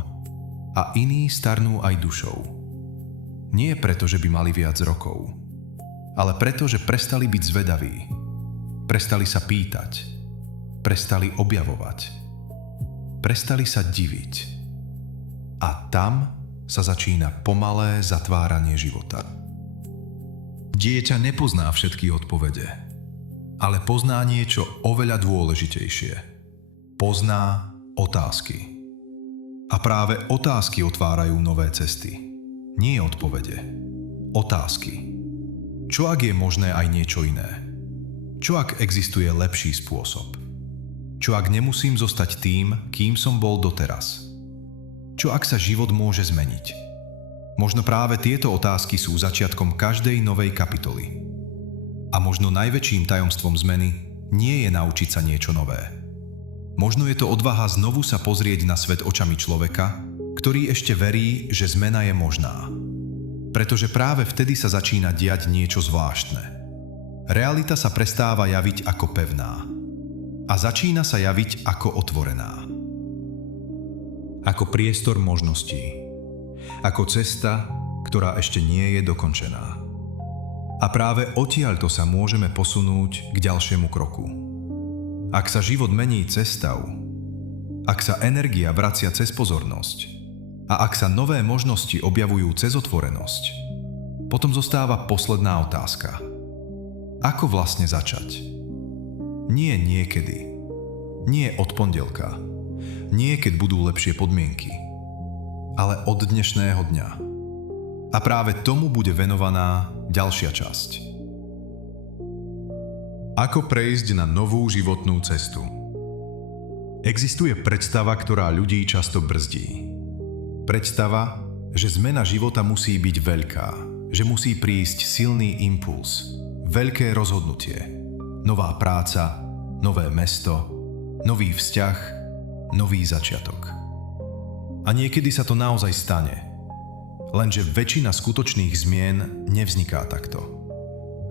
a iní starnú aj dušou. Nie preto, že by mali viac rokov, ale preto, že prestali byť zvedaví, prestali sa pýtať, prestali objavovať, prestali sa diviť. A tam sa začína pomalé zatváranie života. Dieťa nepozná všetky odpovede, ale pozná niečo oveľa dôležitejšie. Pozná otázky. A práve otázky otvárajú nové cesty. Nie odpovede. Otázky. Čo ak je možné aj niečo iné? Čo ak existuje lepší spôsob? Čo ak nemusím zostať tým, kým som bol doteraz? Čo ak sa život môže zmeniť? Možno práve tieto otázky sú začiatkom každej novej kapitoly. A možno najväčším tajomstvom zmeny nie je naučiť sa niečo nové. Možno je to odvaha znovu sa pozrieť na svet očami človeka, ktorý ešte verí, že zmena je možná. Pretože práve vtedy sa začína diať niečo zvláštne. Realita sa prestáva javiť ako pevná a začína sa javiť ako otvorená. Ako priestor možností. Ako cesta, ktorá ešte nie je dokončená. A práve odtiaľto sa môžeme posunúť k ďalšiemu kroku. Ak sa život mení cez stav, ak sa energia vracia cez pozornosť a ak sa nové možnosti objavujú cez otvorenosť, potom zostáva posledná otázka. Ako vlastne začať? Nie niekedy. Nie od pondelka. Nie keď budú lepšie podmienky. Ale od dnešného dňa. A práve tomu bude venovaná ďalšia časť. Ako prejsť na novú životnú cestu? Existuje predstava, ktorá ľudí často brzdí. Predstava, že zmena života musí byť veľká, že musí prísť silný impuls, veľké rozhodnutie, nová práca, nové mesto, nový vzťah, nový začiatok. A niekedy sa to naozaj stane. Lenže väčšina skutočných zmien nevzniká takto.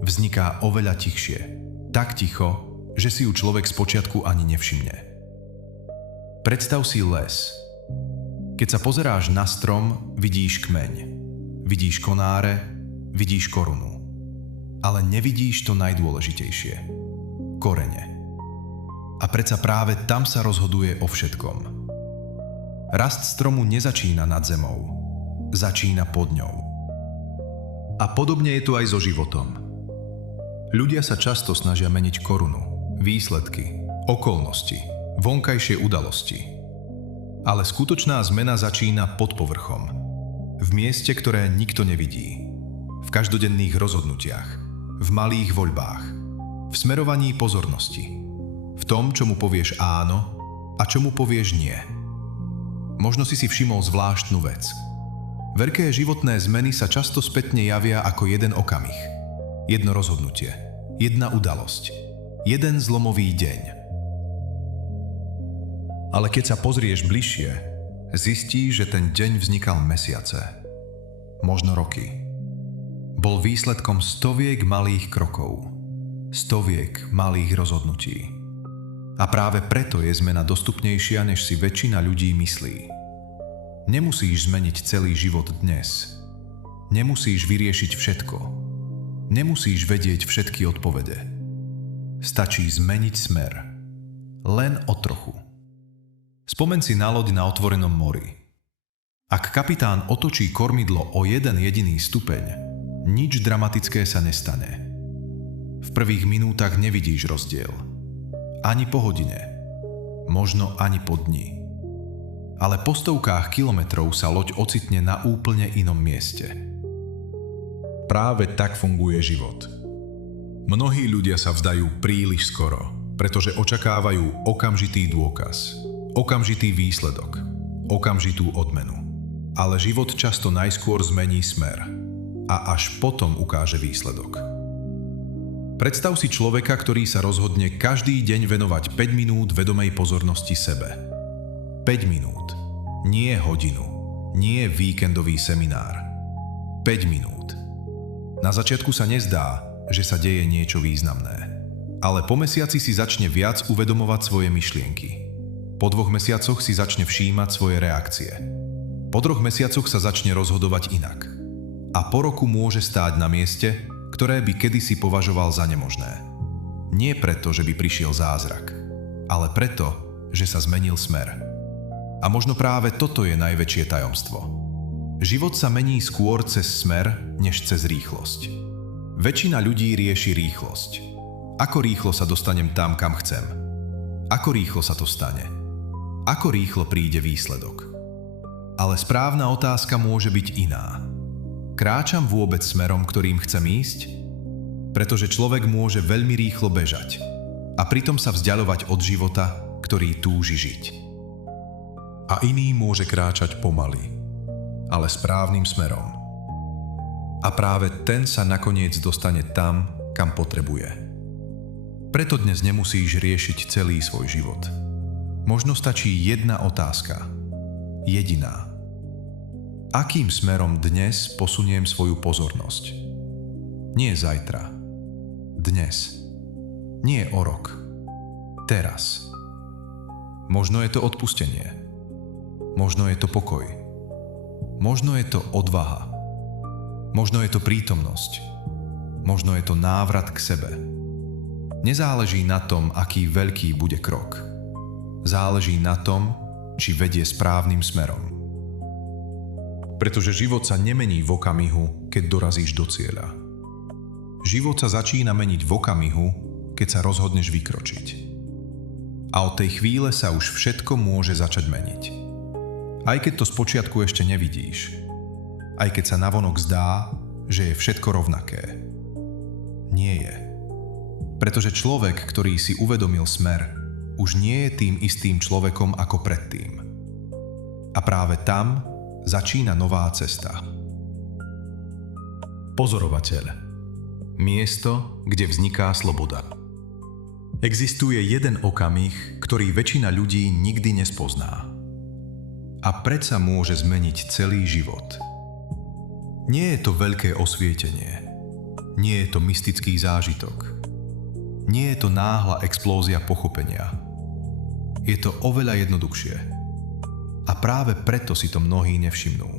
Vzniká oveľa tichšie. Tak ticho, že si ju človek spočiatku ani nevšimne. Predstav si les. Keď sa pozeráš na strom, vidíš kmeň. Vidíš konáre, vidíš korunu. Ale nevidíš to najdôležitejšie. Korene. A predsa práve tam sa rozhoduje o všetkom. Rast stromu nezačína nad zemou. Začína pod ňou. A podobne je to aj so životom. Ľudia sa často snažia meniť korunu, výsledky, okolnosti, vonkajšie udalosti. Ale skutočná zmena začína pod povrchom. V mieste, ktoré nikto nevidí. V každodenných rozhodnutiach. V malých voľbách. V smerovaní pozornosti. V tom, čomu povieš áno a čomu povieš nie. Možno si všimol zvláštnu vec. Veľké životné zmeny sa často spätne javia ako jeden okamih. Jedno rozhodnutie. Jedna udalosť. Jeden zlomový deň. Ale keď sa pozrieš bližšie, zistíš, že ten deň vznikal mesiace. Možno roky. Bol výsledkom stoviek malých krokov. Stoviek malých rozhodnutí. A práve preto je zmena dostupnejšia, než si väčšina ľudí myslí. Nemusíš zmeniť celý život dnes. Nemusíš vyriešiť všetko. Nemusíš vedieť všetky odpovede. Stačí zmeniť smer. Len o trochu. Spomeň si na loď na otvorenom mori. Ak kapitán otočí kormidlo o jeden jediný stupeň, nič dramatické sa nestane. V prvých minútach nevidíš rozdiel. Ani po hodine. Možno ani po dni. Ale po stovkách kilometrov sa loď ocitne na úplne inom mieste. Práve tak funguje život. Mnohí ľudia sa vzdajú príliš skoro, pretože očakávajú okamžitý dôkaz, okamžitý výsledok, okamžitú odmenu. Ale život často najskôr zmení smer a až potom ukáže výsledok. Predstav si človeka, ktorý sa rozhodne každý deň venovať 5 minút vedomej pozornosti sebe. 5 minút. Nie hodinu. Nie víkendový seminár. 5 minút. Na začiatku sa nezdá, že sa deje niečo významné. Ale po mesiaci si začne viac uvedomovať svoje myšlienky. Po 2 mesiacoch si začne všímať svoje reakcie. Po 3 mesiacoch sa začne rozhodovať inak. A po roku môže stáť na mieste, ktoré by kedysi považoval za nemožné. Nie preto, že by prišiel zázrak, ale preto, že sa zmenil smer. A možno práve toto je najväčšie tajomstvo. Život sa mení skôr cez smer, než cez rýchlosť. Väčšina ľudí rieši rýchlosť. Ako rýchlo sa dostanem tam, kam chcem? Ako rýchlo sa to stane? Ako rýchlo príde výsledok? Ale správna otázka môže byť iná. Kráčam vôbec smerom, ktorým chcem ísť? Pretože človek môže veľmi rýchlo bežať a pritom sa vzdialovať od života, ktorý túži žiť. A iný môže kráčať pomaly, ale správnym smerom. A práve ten sa nakoniec dostane tam, kam potrebuje. Preto dnes nemusíš riešiť celý svoj život. Možno stačí jedna otázka. Jediná. Akým smerom dnes posuniem svoju pozornosť? Nie zajtra. Dnes. Nie o rok. Teraz. Možno je to odpustenie. Možno je to pokoj. Možno je to odvaha. Možno je to prítomnosť. Možno je to návrat k sebe. Nezáleží na tom, aký veľký bude krok. Záleží na tom, či vedie správnym smerom. Pretože život sa nemení v okamihu, keď dorazíš do cieľa. Život sa začína meniť v okamihu, keď sa rozhodneš vykročiť. A od tej chvíle sa už všetko môže začať meniť. Aj keď to spočiatku ešte nevidíš. Aj keď sa navonok zdá, že je všetko rovnaké. Nie je. Pretože človek, ktorý si uvedomil smer, už nie je tým istým človekom ako predtým. A práve tam začína nová cesta. Pozorovateľ. Miesto, kde vzniká sloboda. Existuje jeden okamih, ktorý väčšina ľudí nikdy nespozná. A predsa môže zmeniť celý život. Nie je to veľké osvietenie. Nie je to mystický zážitok. Nie je to náhla explózia pochopenia. Je to oveľa jednoduchšie. A práve preto si to mnohí nevšimnú.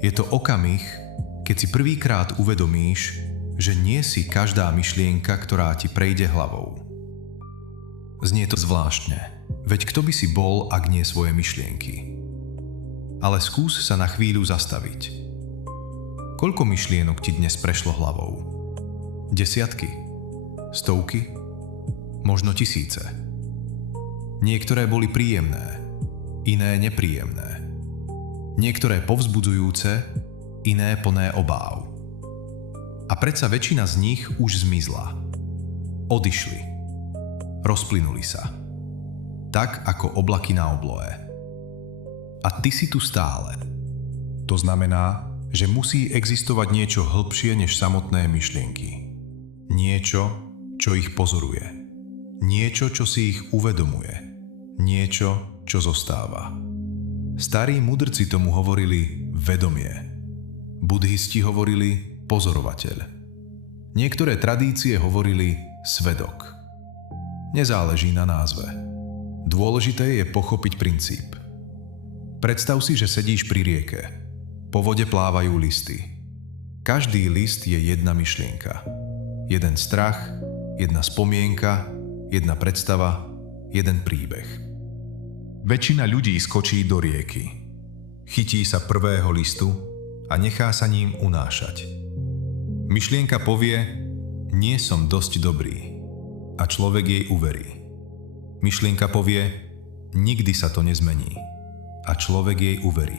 Je to okamih, keď si prvýkrát uvedomíš, že nie si každá myšlienka, ktorá ti prejde hlavou. Znie to zvláštne, veď kto by si bol, ak nie svoje myšlienky? Ale skús sa na chvíľu zastaviť. Koľko myšlienok ti dnes prešlo hlavou? Desiatky? Stovky? Možno tisíce. Niektoré boli príjemné, iné nepríjemné. Niektoré povzbudzujúce, iné plné obáv. A predsa väčšina z nich už zmizla. Odišli. Rozplynuli sa. Tak ako oblaky na oblohe. A ty si tu stále. To znamená, že musí existovať niečo hlbšie než samotné myšlienky. Niečo, čo ich pozoruje. Niečo, čo si ich uvedomuje. Niečo, čo zostáva. Starí mudrci tomu hovorili vedomie. Budhisti hovorili pozorovateľ. Niektoré tradície hovorili svedok. Nezáleží na názve. Dôležité je pochopiť princíp. Predstav si, že sedíš pri rieke. Po vode plávajú listy. Každý list je jedna myšlienka. Jeden strach, jedna spomienka, jedna predstava, jeden príbeh. Väčšina ľudí skočí do rieky. Chytí sa prvého listu a nechá sa ním unášať. Myšlienka povie, nie som dosť dobrý. A človek jej uverí. Myšlienka povie, nikdy sa to nezmení. A človek jej uverí.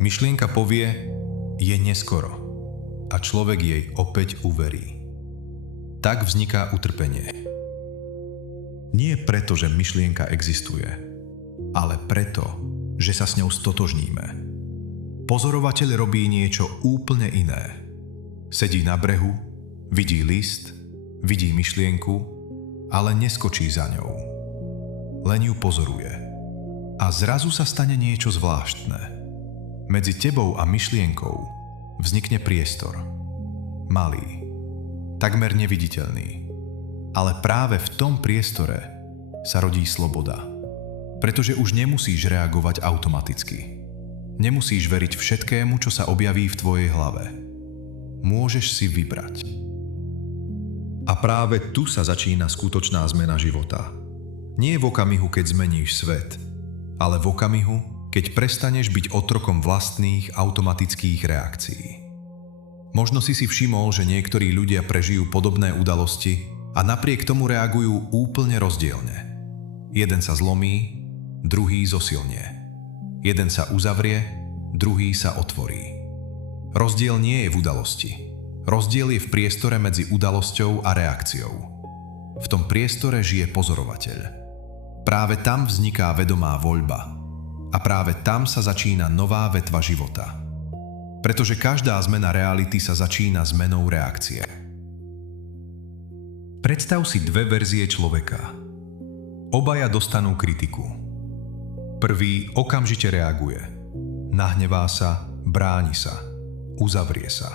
Myšlienka povie, je neskoro. A človek jej opäť uverí. Tak vzniká utrpenie. Nie preto, že myšlienka existuje, ale preto, že sa s ňou stotožníme. Pozorovateľ robí niečo úplne iné. Sedí na brehu, vidí list, vidí myšlienku, ale neskočí za ňou. Len ju pozoruje. A zrazu sa stane niečo zvláštne. Medzi tebou a myšlienkou vznikne priestor. Malý, takmer neviditeľný. Ale práve v tom priestore sa rodí sloboda. Pretože už nemusíš reagovať automaticky. Nemusíš veriť všetkému, čo sa objaví v tvojej hlave. Môžeš si vybrať. A práve tu sa začína skutočná zmena života. Nie v okamihu, keď zmeníš svet, ale v okamihu, keď prestaneš byť otrokom vlastných automatických reakcií. Možno si všimol, že niektorí ľudia prežijú podobné udalosti a napriek tomu reagujú úplne rozdielne. Jeden sa zlomí, druhý zosilnie. Jeden sa uzavrie, druhý sa otvorí. Rozdiel nie je v udalosti. Rozdiel je v priestore medzi udalosťou a reakciou. V tom priestore žije pozorovateľ. Práve tam vzniká vedomá voľba. A práve tam sa začína nová vetva života. Pretože každá zmena reality sa začína zmenou reakcie. Predstav si dve verzie človeka. Obaja dostanú kritiku. Prvý okamžite reaguje. Nahnevá sa, bráni sa, uzavrie sa.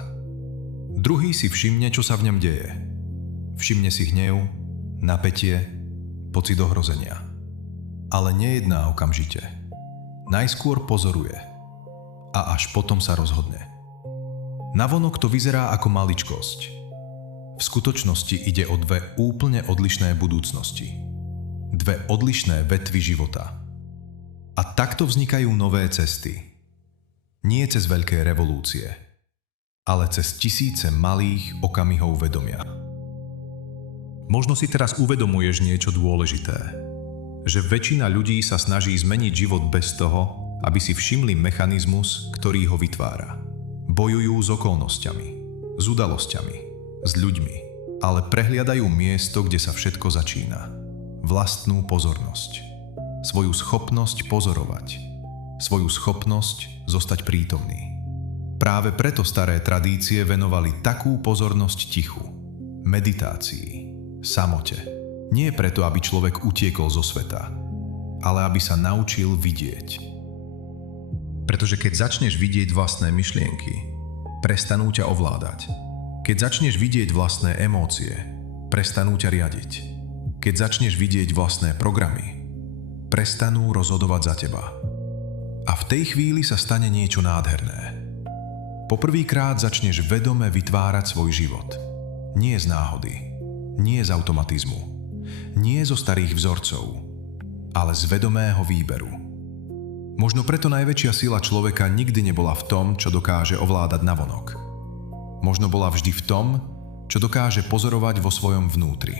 Druhý si všimne, čo sa v ňom deje. Všimne si hnev, napätie, pocit ohrozenia. Ale nejedná okamžite. Najskôr pozoruje. A až potom sa rozhodne. Navonok to vyzerá ako maličkosť. V skutočnosti ide o dve úplne odlišné budúcnosti. Dve odlišné vetvy života. A takto vznikajú nové cesty. Nie cez veľké revolúcie, ale cez tisíce malých okamihov vedomia. Možno si teraz uvedomuješ niečo dôležité. Že väčšina ľudí sa snaží zmeniť život bez toho, aby si všimli mechanizmus, ktorý ho vytvára. Bojujú s okolnosťami, s udalosťami, s ľuďmi, ale prehliadajú miesto, kde sa všetko začína. Vlastnú pozornosť. Svoju schopnosť pozorovať. Svoju schopnosť zostať prítomný. Práve preto staré tradície venovali takú pozornosť tichu, meditácii, samote. Nie preto, aby človek utiekol zo sveta, ale aby sa naučil vidieť. Pretože keď začneš vidieť vlastné myšlienky, prestanú ťa ovládať. Keď začneš vidieť vlastné emócie, prestanú ťa riadiť. Keď začneš vidieť vlastné programy, prestanú rozhodovať za teba. A v tej chvíli sa stane niečo nádherné. Poprvýkrát začneš vedome vytvárať svoj život. Nie z náhody, nie z automatizmu, nie zo starých vzorcov, ale z vedomého výberu. Možno preto najväčšia sila človeka nikdy nebola v tom, čo dokáže ovládať navonok. Možno bola vždy v tom, čo dokáže pozorovať vo svojom vnútri.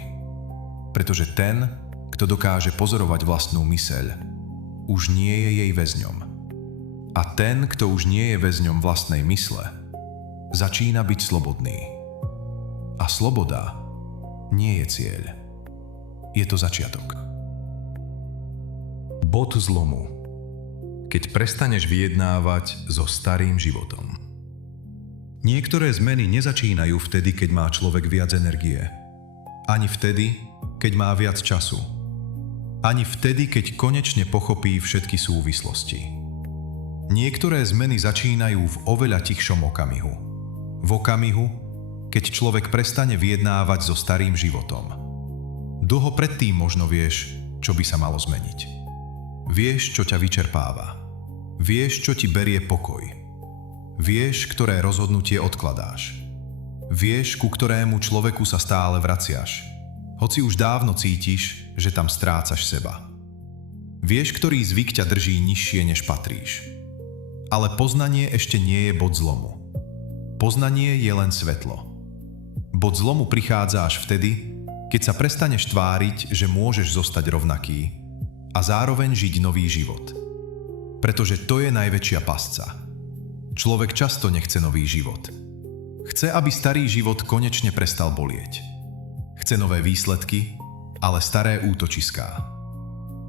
Pretože ten, kto dokáže pozorovať vlastnú myseľ, už nie je jej väzňom. A ten, kto už nie je väzňom vlastnej mysle, začína byť slobodný. A sloboda nie je cieľ. Je to začiatok. Bod zlomu. Keď prestaneš vyjednávať so starým životom. Niektoré zmeny nezačínajú vtedy, keď má človek viac energie. Ani vtedy, keď má viac času. Ani vtedy, keď konečne pochopí všetky súvislosti. Niektoré zmeny začínajú v oveľa tichšom okamihu. V okamihu, keď človek prestane vyjednávať so starým životom. Dlho predtým možno vieš, čo by sa malo zmeniť. Vieš, čo ťa vyčerpáva. Vieš, čo ti berie pokoj. Vieš, ktoré rozhodnutie odkladáš. Vieš, ku ktorému človeku sa stále vraciaš, hoci už dávno cítiš, že tam strácaš seba. Vieš, ktorý zvyk ťa drží nižšie, než patríš. Ale poznanie ešte nie je bod zlomu. Poznanie je len svetlo. Bod zlomu prichádza až vtedy, keď sa prestaneš tváriť, že môžeš zostať rovnaký a zároveň žiť nový život. Pretože to je najväčšia pasca. Človek často nechce nový život. Chce, aby starý život konečne prestal bolieť. Chce nové výsledky, ale staré útočiská.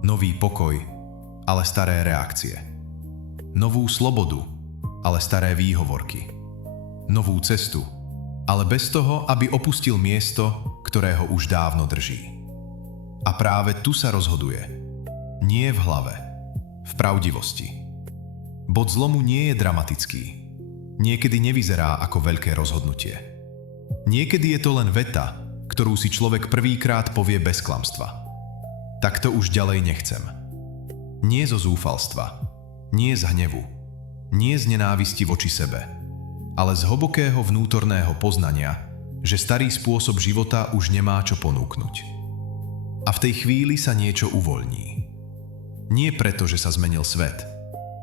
Nový pokoj, ale staré reakcie. Novú slobodu, ale staré výhovorky. Novú cestu, ale bez toho, aby opustil miesto, ktorého už dávno drží. A práve tu sa rozhoduje. Nie v hlave, v pravdivosti. Bod zlomu nie je dramatický. Niekedy nevyzerá ako veľké rozhodnutie. Niekedy je to len veta, ktorú si človek prvýkrát povie bez klamstva. Takto už ďalej nechcem. Nie zo zúfalstva, nie z hnevu, nie z nenávisti voči sebe, ale z hlbokého vnútorného poznania, že starý spôsob života už nemá čo ponúknuť. A v tej chvíli sa niečo uvoľní. Nie preto, že sa zmenil svet,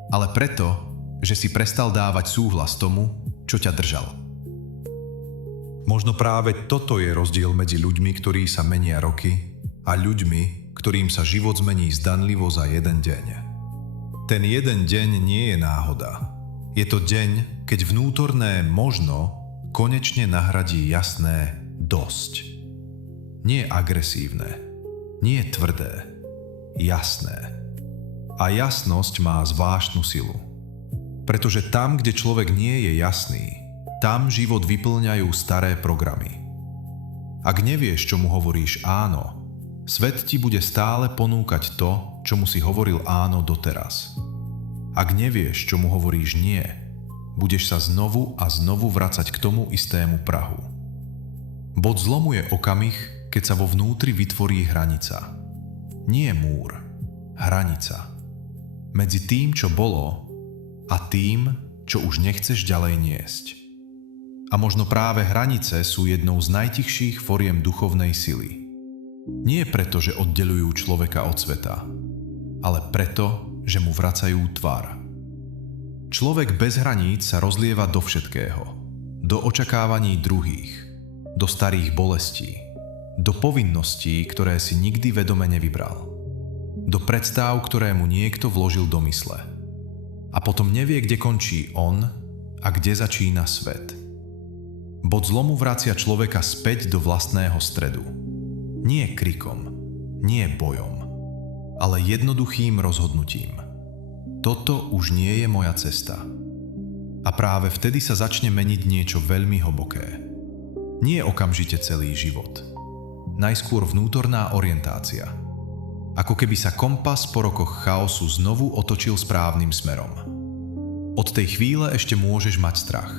ale preto, že si prestal dávať súhlas tomu, čo ťa držal. Možno práve toto je rozdiel medzi ľuďmi, ktorí sa menia roky, a ľuďmi, ktorým sa život zmení zdanlivo za jeden deň. Ten jeden deň nie je náhoda. Je to deň, keď vnútorné možno konečne nahradí jasné dosť. Nie agresívne, nie tvrdé, jasné. A jasnosť má zvláštnu silu. Pretože tam, kde človek nie je jasný, tam život vyplňajú staré programy. Ak nevieš, čomu hovoríš áno, svet ti bude stále ponúkať to, čomu si hovoril áno doteraz. Ak nevieš, čomu hovoríš nie, budeš sa znovu a znovu vracať k tomu istému prahu. Bod zlomu je okamih, keď sa vo vnútri vytvorí hranica. Nie múr, hranica. Medzi tým, čo bolo, a tým, čo už nechceš ďalej niesť. A možno práve hranice sú jednou z najtichších foriem duchovnej sily. Nie preto, že oddeľujú človeka od sveta, ale preto, že mu vracajú tvar. Človek bez hraníc sa rozlieva do všetkého. Do očakávaní druhých, do starých bolestí, do povinností, ktoré si nikdy vedome nevybral. Do predstáv, ktoré mu niekto vložil do mysle. A potom nevie, kde končí on a kde začína svet. Bod zlomu vracia človeka späť do vlastného stredu. Nie krikom, nie bojom, ale jednoduchým rozhodnutím. Toto už nie je moja cesta. A práve vtedy sa začne meniť niečo veľmi hlboké. Nie okamžite celý život. Najskôr vnútorná orientácia. Ako keby sa kompas po rokoch chaosu znovu otočil správnym smerom. Od tej chvíle ešte môžeš mať strach.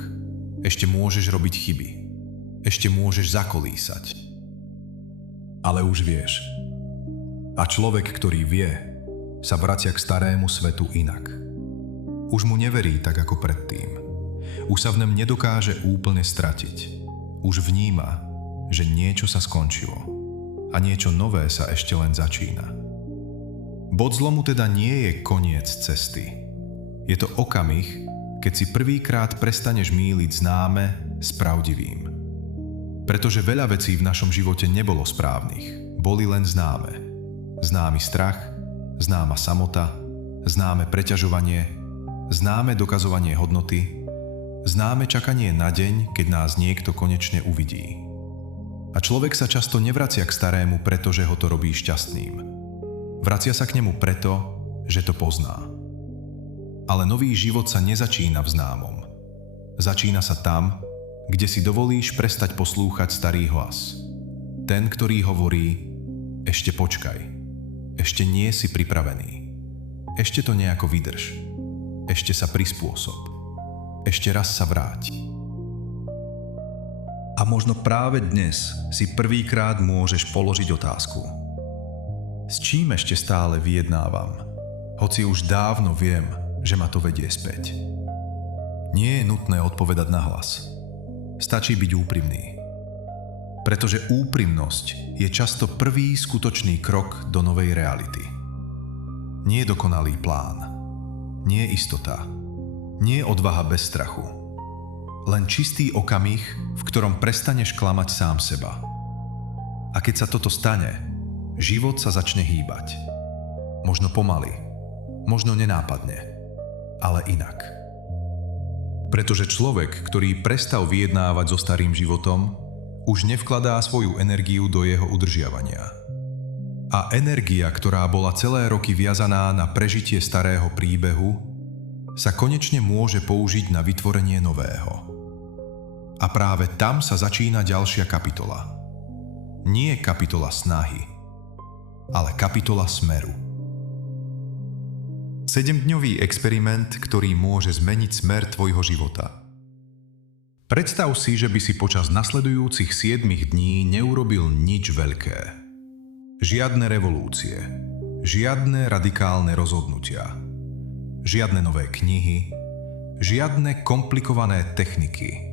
Ešte môžeš robiť chyby. Ešte môžeš zakolísať. Ale už vieš. A človek, ktorý vie, sa vracia k starému svetu inak. Už mu neverí tak ako predtým. Už sa v ňom nedokáže úplne stratiť. Už vníma, že niečo sa skončilo a niečo nové sa ešte len začína. Bod zlomu teda nie je koniec cesty. Je to okamih, keď si prvýkrát prestaneš mýliť známe s pravdivým. Pretože veľa vecí v našom živote nebolo správnych, boli len známe. Známy strach, známa samota, známe preťažovanie, známe dokazovanie hodnoty, známe čakanie na deň, keď nás niekto konečne uvidí. A človek sa často nevracia k starému, pretože ho to robí šťastným. Vracia sa k nemu preto, že to pozná. Ale nový život sa nezačína v známom. Začína sa tam, kde si dovolíš prestať poslúchať starý hlas. Ten, ktorý hovorí: ešte počkaj, ešte nie si pripravený, ešte to nejako vydrž, ešte sa prispôsob, ešte raz sa vráť. A možno práve dnes si prvýkrát môžeš položiť otázku: s čím ešte stále vyjednávam, hoci už dávno viem, že ma to vedie späť? Nie je nutné odpovedať nahlas. Stačí byť úprimný. Pretože úprimnosť je často prvý skutočný krok do novej reality. Nie dokonalý plán, nie istota, nie odvaha bez strachu. Len čistý okamih, v ktorom prestaneš klamať sám seba. A keď sa toto stane, život sa začne hýbať. Možno pomaly, možno nenápadne, ale inak. Pretože človek, ktorý prestal vyjednávať so starým životom, už nevkladá svoju energiu do jeho udržiavania. A energia, ktorá bola celé roky viazaná na prežitie starého príbehu, sa konečne môže použiť na vytvorenie nového. A práve tam sa začína ďalšia kapitola. Nie kapitola snahy, ale kapitola smeru. 7-dňový experiment, ktorý môže zmeniť smer tvojho života. Predstav si, že by si počas nasledujúcich 7 dní neurobil nič veľké. Žiadne revolúcie, žiadne radikálne rozhodnutia, žiadne nové knihy, žiadne komplikované techniky,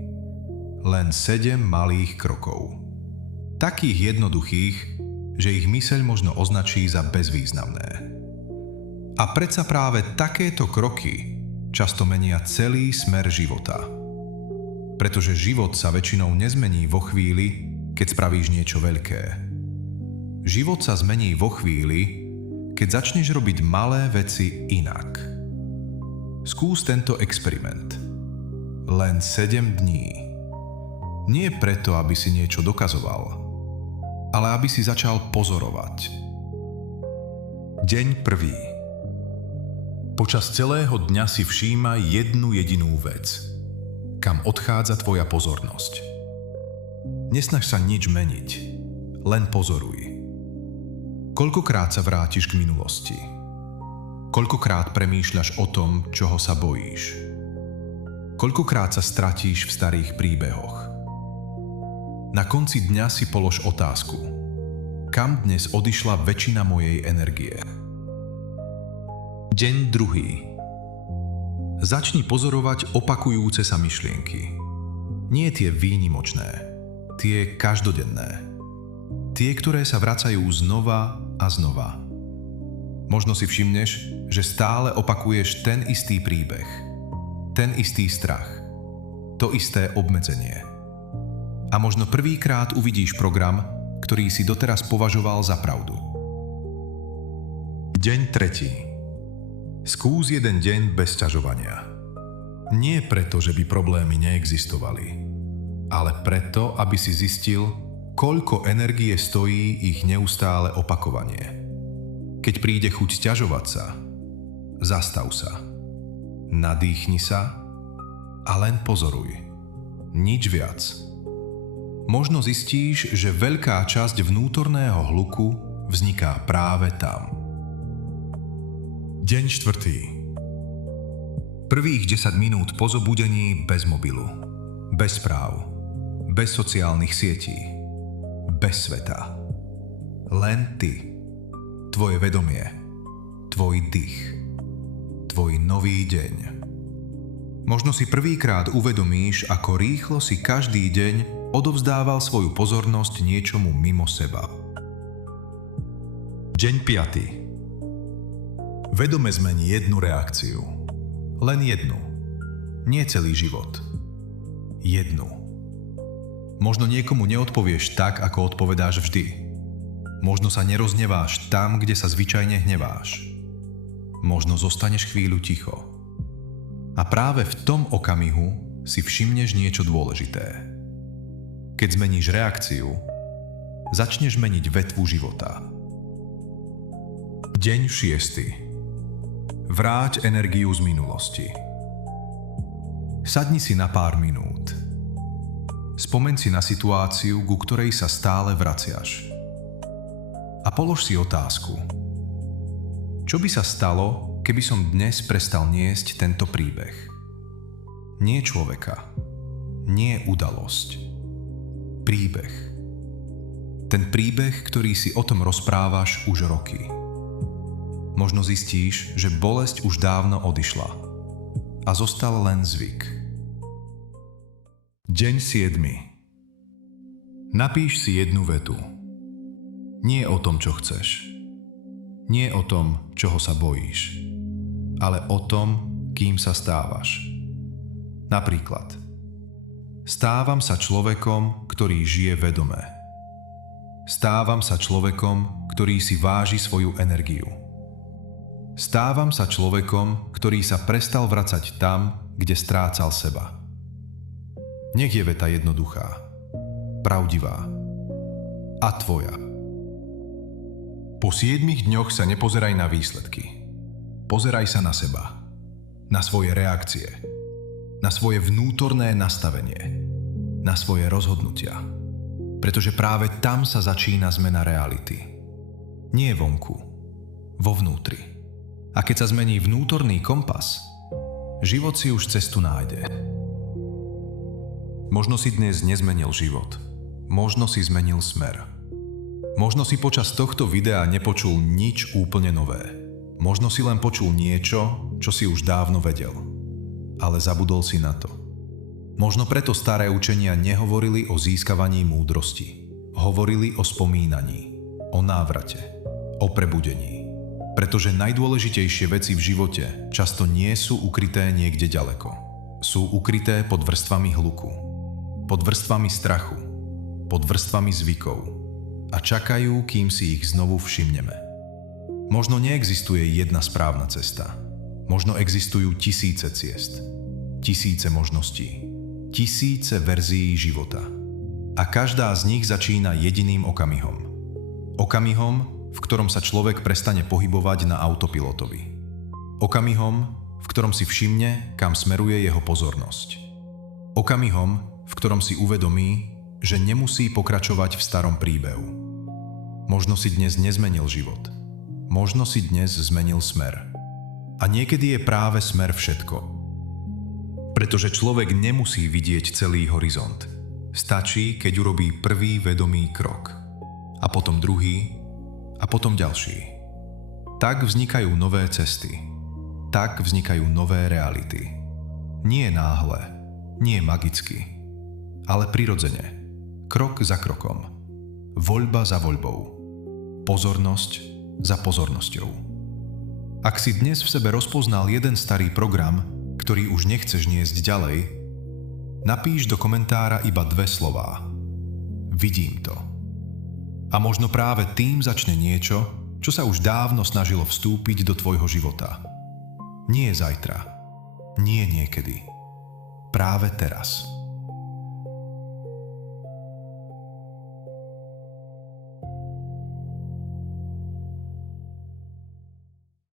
len 7 malých krokov. Takých jednoduchých, že ich myseľ možno označí za bezvýznamné. A predsa práve takéto kroky často menia celý smer života. Pretože život sa väčšinou nezmení vo chvíli, keď spravíš niečo veľké. Život sa zmení vo chvíli, keď začneš robiť malé veci inak. Skús tento experiment. Len 7 dní. Nie preto, aby si niečo dokazoval, ale aby si začal pozorovať. Deň 1. Počas celého dňa si všímaj jednu jedinú vec. Kam odchádza tvoja pozornosť. Nesnaž sa nič meniť, len pozoruj. Koľkokrát sa vrátiš k minulosti? Koľkokrát premýšľaš o tom, čoho sa bojíš? Koľkokrát sa stratíš v starých príbehoch? Na konci dňa si polož otázku. Kam dnes odišla väčšina mojej energie? Deň 2. Začni pozorovať opakujúce sa myšlienky. Nie tie výnimočné, tie každodenné. Tie, ktoré sa vracajú znova a znova. Možno si všimneš, že stále opakuješ ten istý príbeh, ten istý strach, to isté obmedzenie. A možno prvýkrát uvidíš program, ktorý si doteraz považoval za pravdu. Deň 3. Skús jeden deň bez sťažovania. Nie preto, že by problémy neexistovali, ale preto, aby si zistil, koľko energie stojí ich neustále opakovanie. Keď príde chuť sťažovať sa, zastav sa, nadýchni sa a len pozoruj. Nič viac. Možno zistíš, že veľká časť vnútorného hluku vzniká práve tam. Deň 4. Prvých 10 minút po zobudení bez mobilu, bez správ, bez sociálnych sietí, bez sveta. Len ty, tvoje vedomie, tvoj dých, tvoj nový deň. Možno si prvýkrát uvedomíš, ako rýchlo si každý deň odovzdával svoju pozornosť niečomu mimo seba. Deň 5. Vedome zmeni jednu reakciu. Len jednu. Nie celý život. Jednu. Možno niekomu neodpovieš tak, ako odpovedáš vždy. Možno sa nerozneváš tam, kde sa zvyčajne hneváš. Možno zostaneš chvíľu ticho. A práve v tom okamihu si všimneš niečo dôležité. Keď zmeníš reakciu, začneš meniť vetvu života. Deň 6. Vráť energiu z minulosti. Sadni si na pár minút. Spomeň si na situáciu, ku ktorej sa stále vraciaš. A polož si otázku. Čo by sa stalo, keby som dnes prestal niesť tento príbeh? Nie človeka. Nie udalosť. Príbeh. Ten príbeh, ktorý si o tom rozprávaš už roky. Možno zistíš, že bolesť už dávno odišla a zostal len zvyk. Deň 7. Napíš si jednu vetu. Nie o tom, čo chceš. Nie o tom, čoho sa bojíš. Ale o tom, kým sa stávaš. Napríklad. Stávam sa človekom, ktorý žije vedome. Stávam sa človekom, ktorý si váži svoju energiu. Stávam sa človekom, ktorý sa prestal vracať tam, kde strácal seba. Nech je veta jednoduchá, pravdivá a tvoja. Po 7 dňoch sa nepozeraj na výsledky. Pozeraj sa na seba, na svoje reakcie, na svoje vnútorné nastavenie, na svoje rozhodnutia. Pretože práve tam sa začína zmena reality. Nie vonku, vo vnútri. A keď sa zmení vnútorný kompas, život si už cestu nájde. Možno si dnes nezmenil život. Možno si zmenil smer. Možno si počas tohto videa nepočul nič úplne nové. Možno si len počul niečo, čo si už dávno vedel. Ale zabudol si na to. Možno preto staré učenia nehovorili o získavaní múdrosti. Hovorili o spomínaní, o návrate, o prebudení. Pretože najdôležitejšie veci v živote často nie sú ukryté niekde ďaleko. Sú ukryté pod vrstvami hluku, pod vrstvami strachu, pod vrstvami zvykov a čakajú, kým si ich znovu všimneme. Možno neexistuje jedna správna cesta. Možno existujú tisíce ciest, tisíce možností, tisíce verzií života. A každá z nich začína jediným okamihom. Okamihom, v ktorom sa človek prestane pohybovať na autopilotovi. Okamihom, v ktorom si všimne, kam smeruje jeho pozornosť. Okamihom, v ktorom si uvedomí, že nemusí pokračovať v starom príbehu. Možno si dnes nezmenil život. Možno si dnes zmenil smer. A niekedy je práve smer všetko. Pretože človek nemusí vidieť celý horizont. Stačí, keď urobí prvý vedomý krok. A potom druhý, a potom ďalší. Tak vznikajú nové cesty. Tak vznikajú nové reality. Nie náhle, nie magicky, ale prirodzene. Krok za krokom. Voľba za voľbou. Pozornosť za pozornosťou. Ak si dnes v sebe rozpoznal jeden starý program, ktorý už nechceš niesť ďalej, napíš do komentára iba 2 slová. Vidím to. A možno práve tým začne niečo, čo sa už dávno snažilo vstúpiť do tvojho života. Nie zajtra. Nie niekedy. Práve teraz.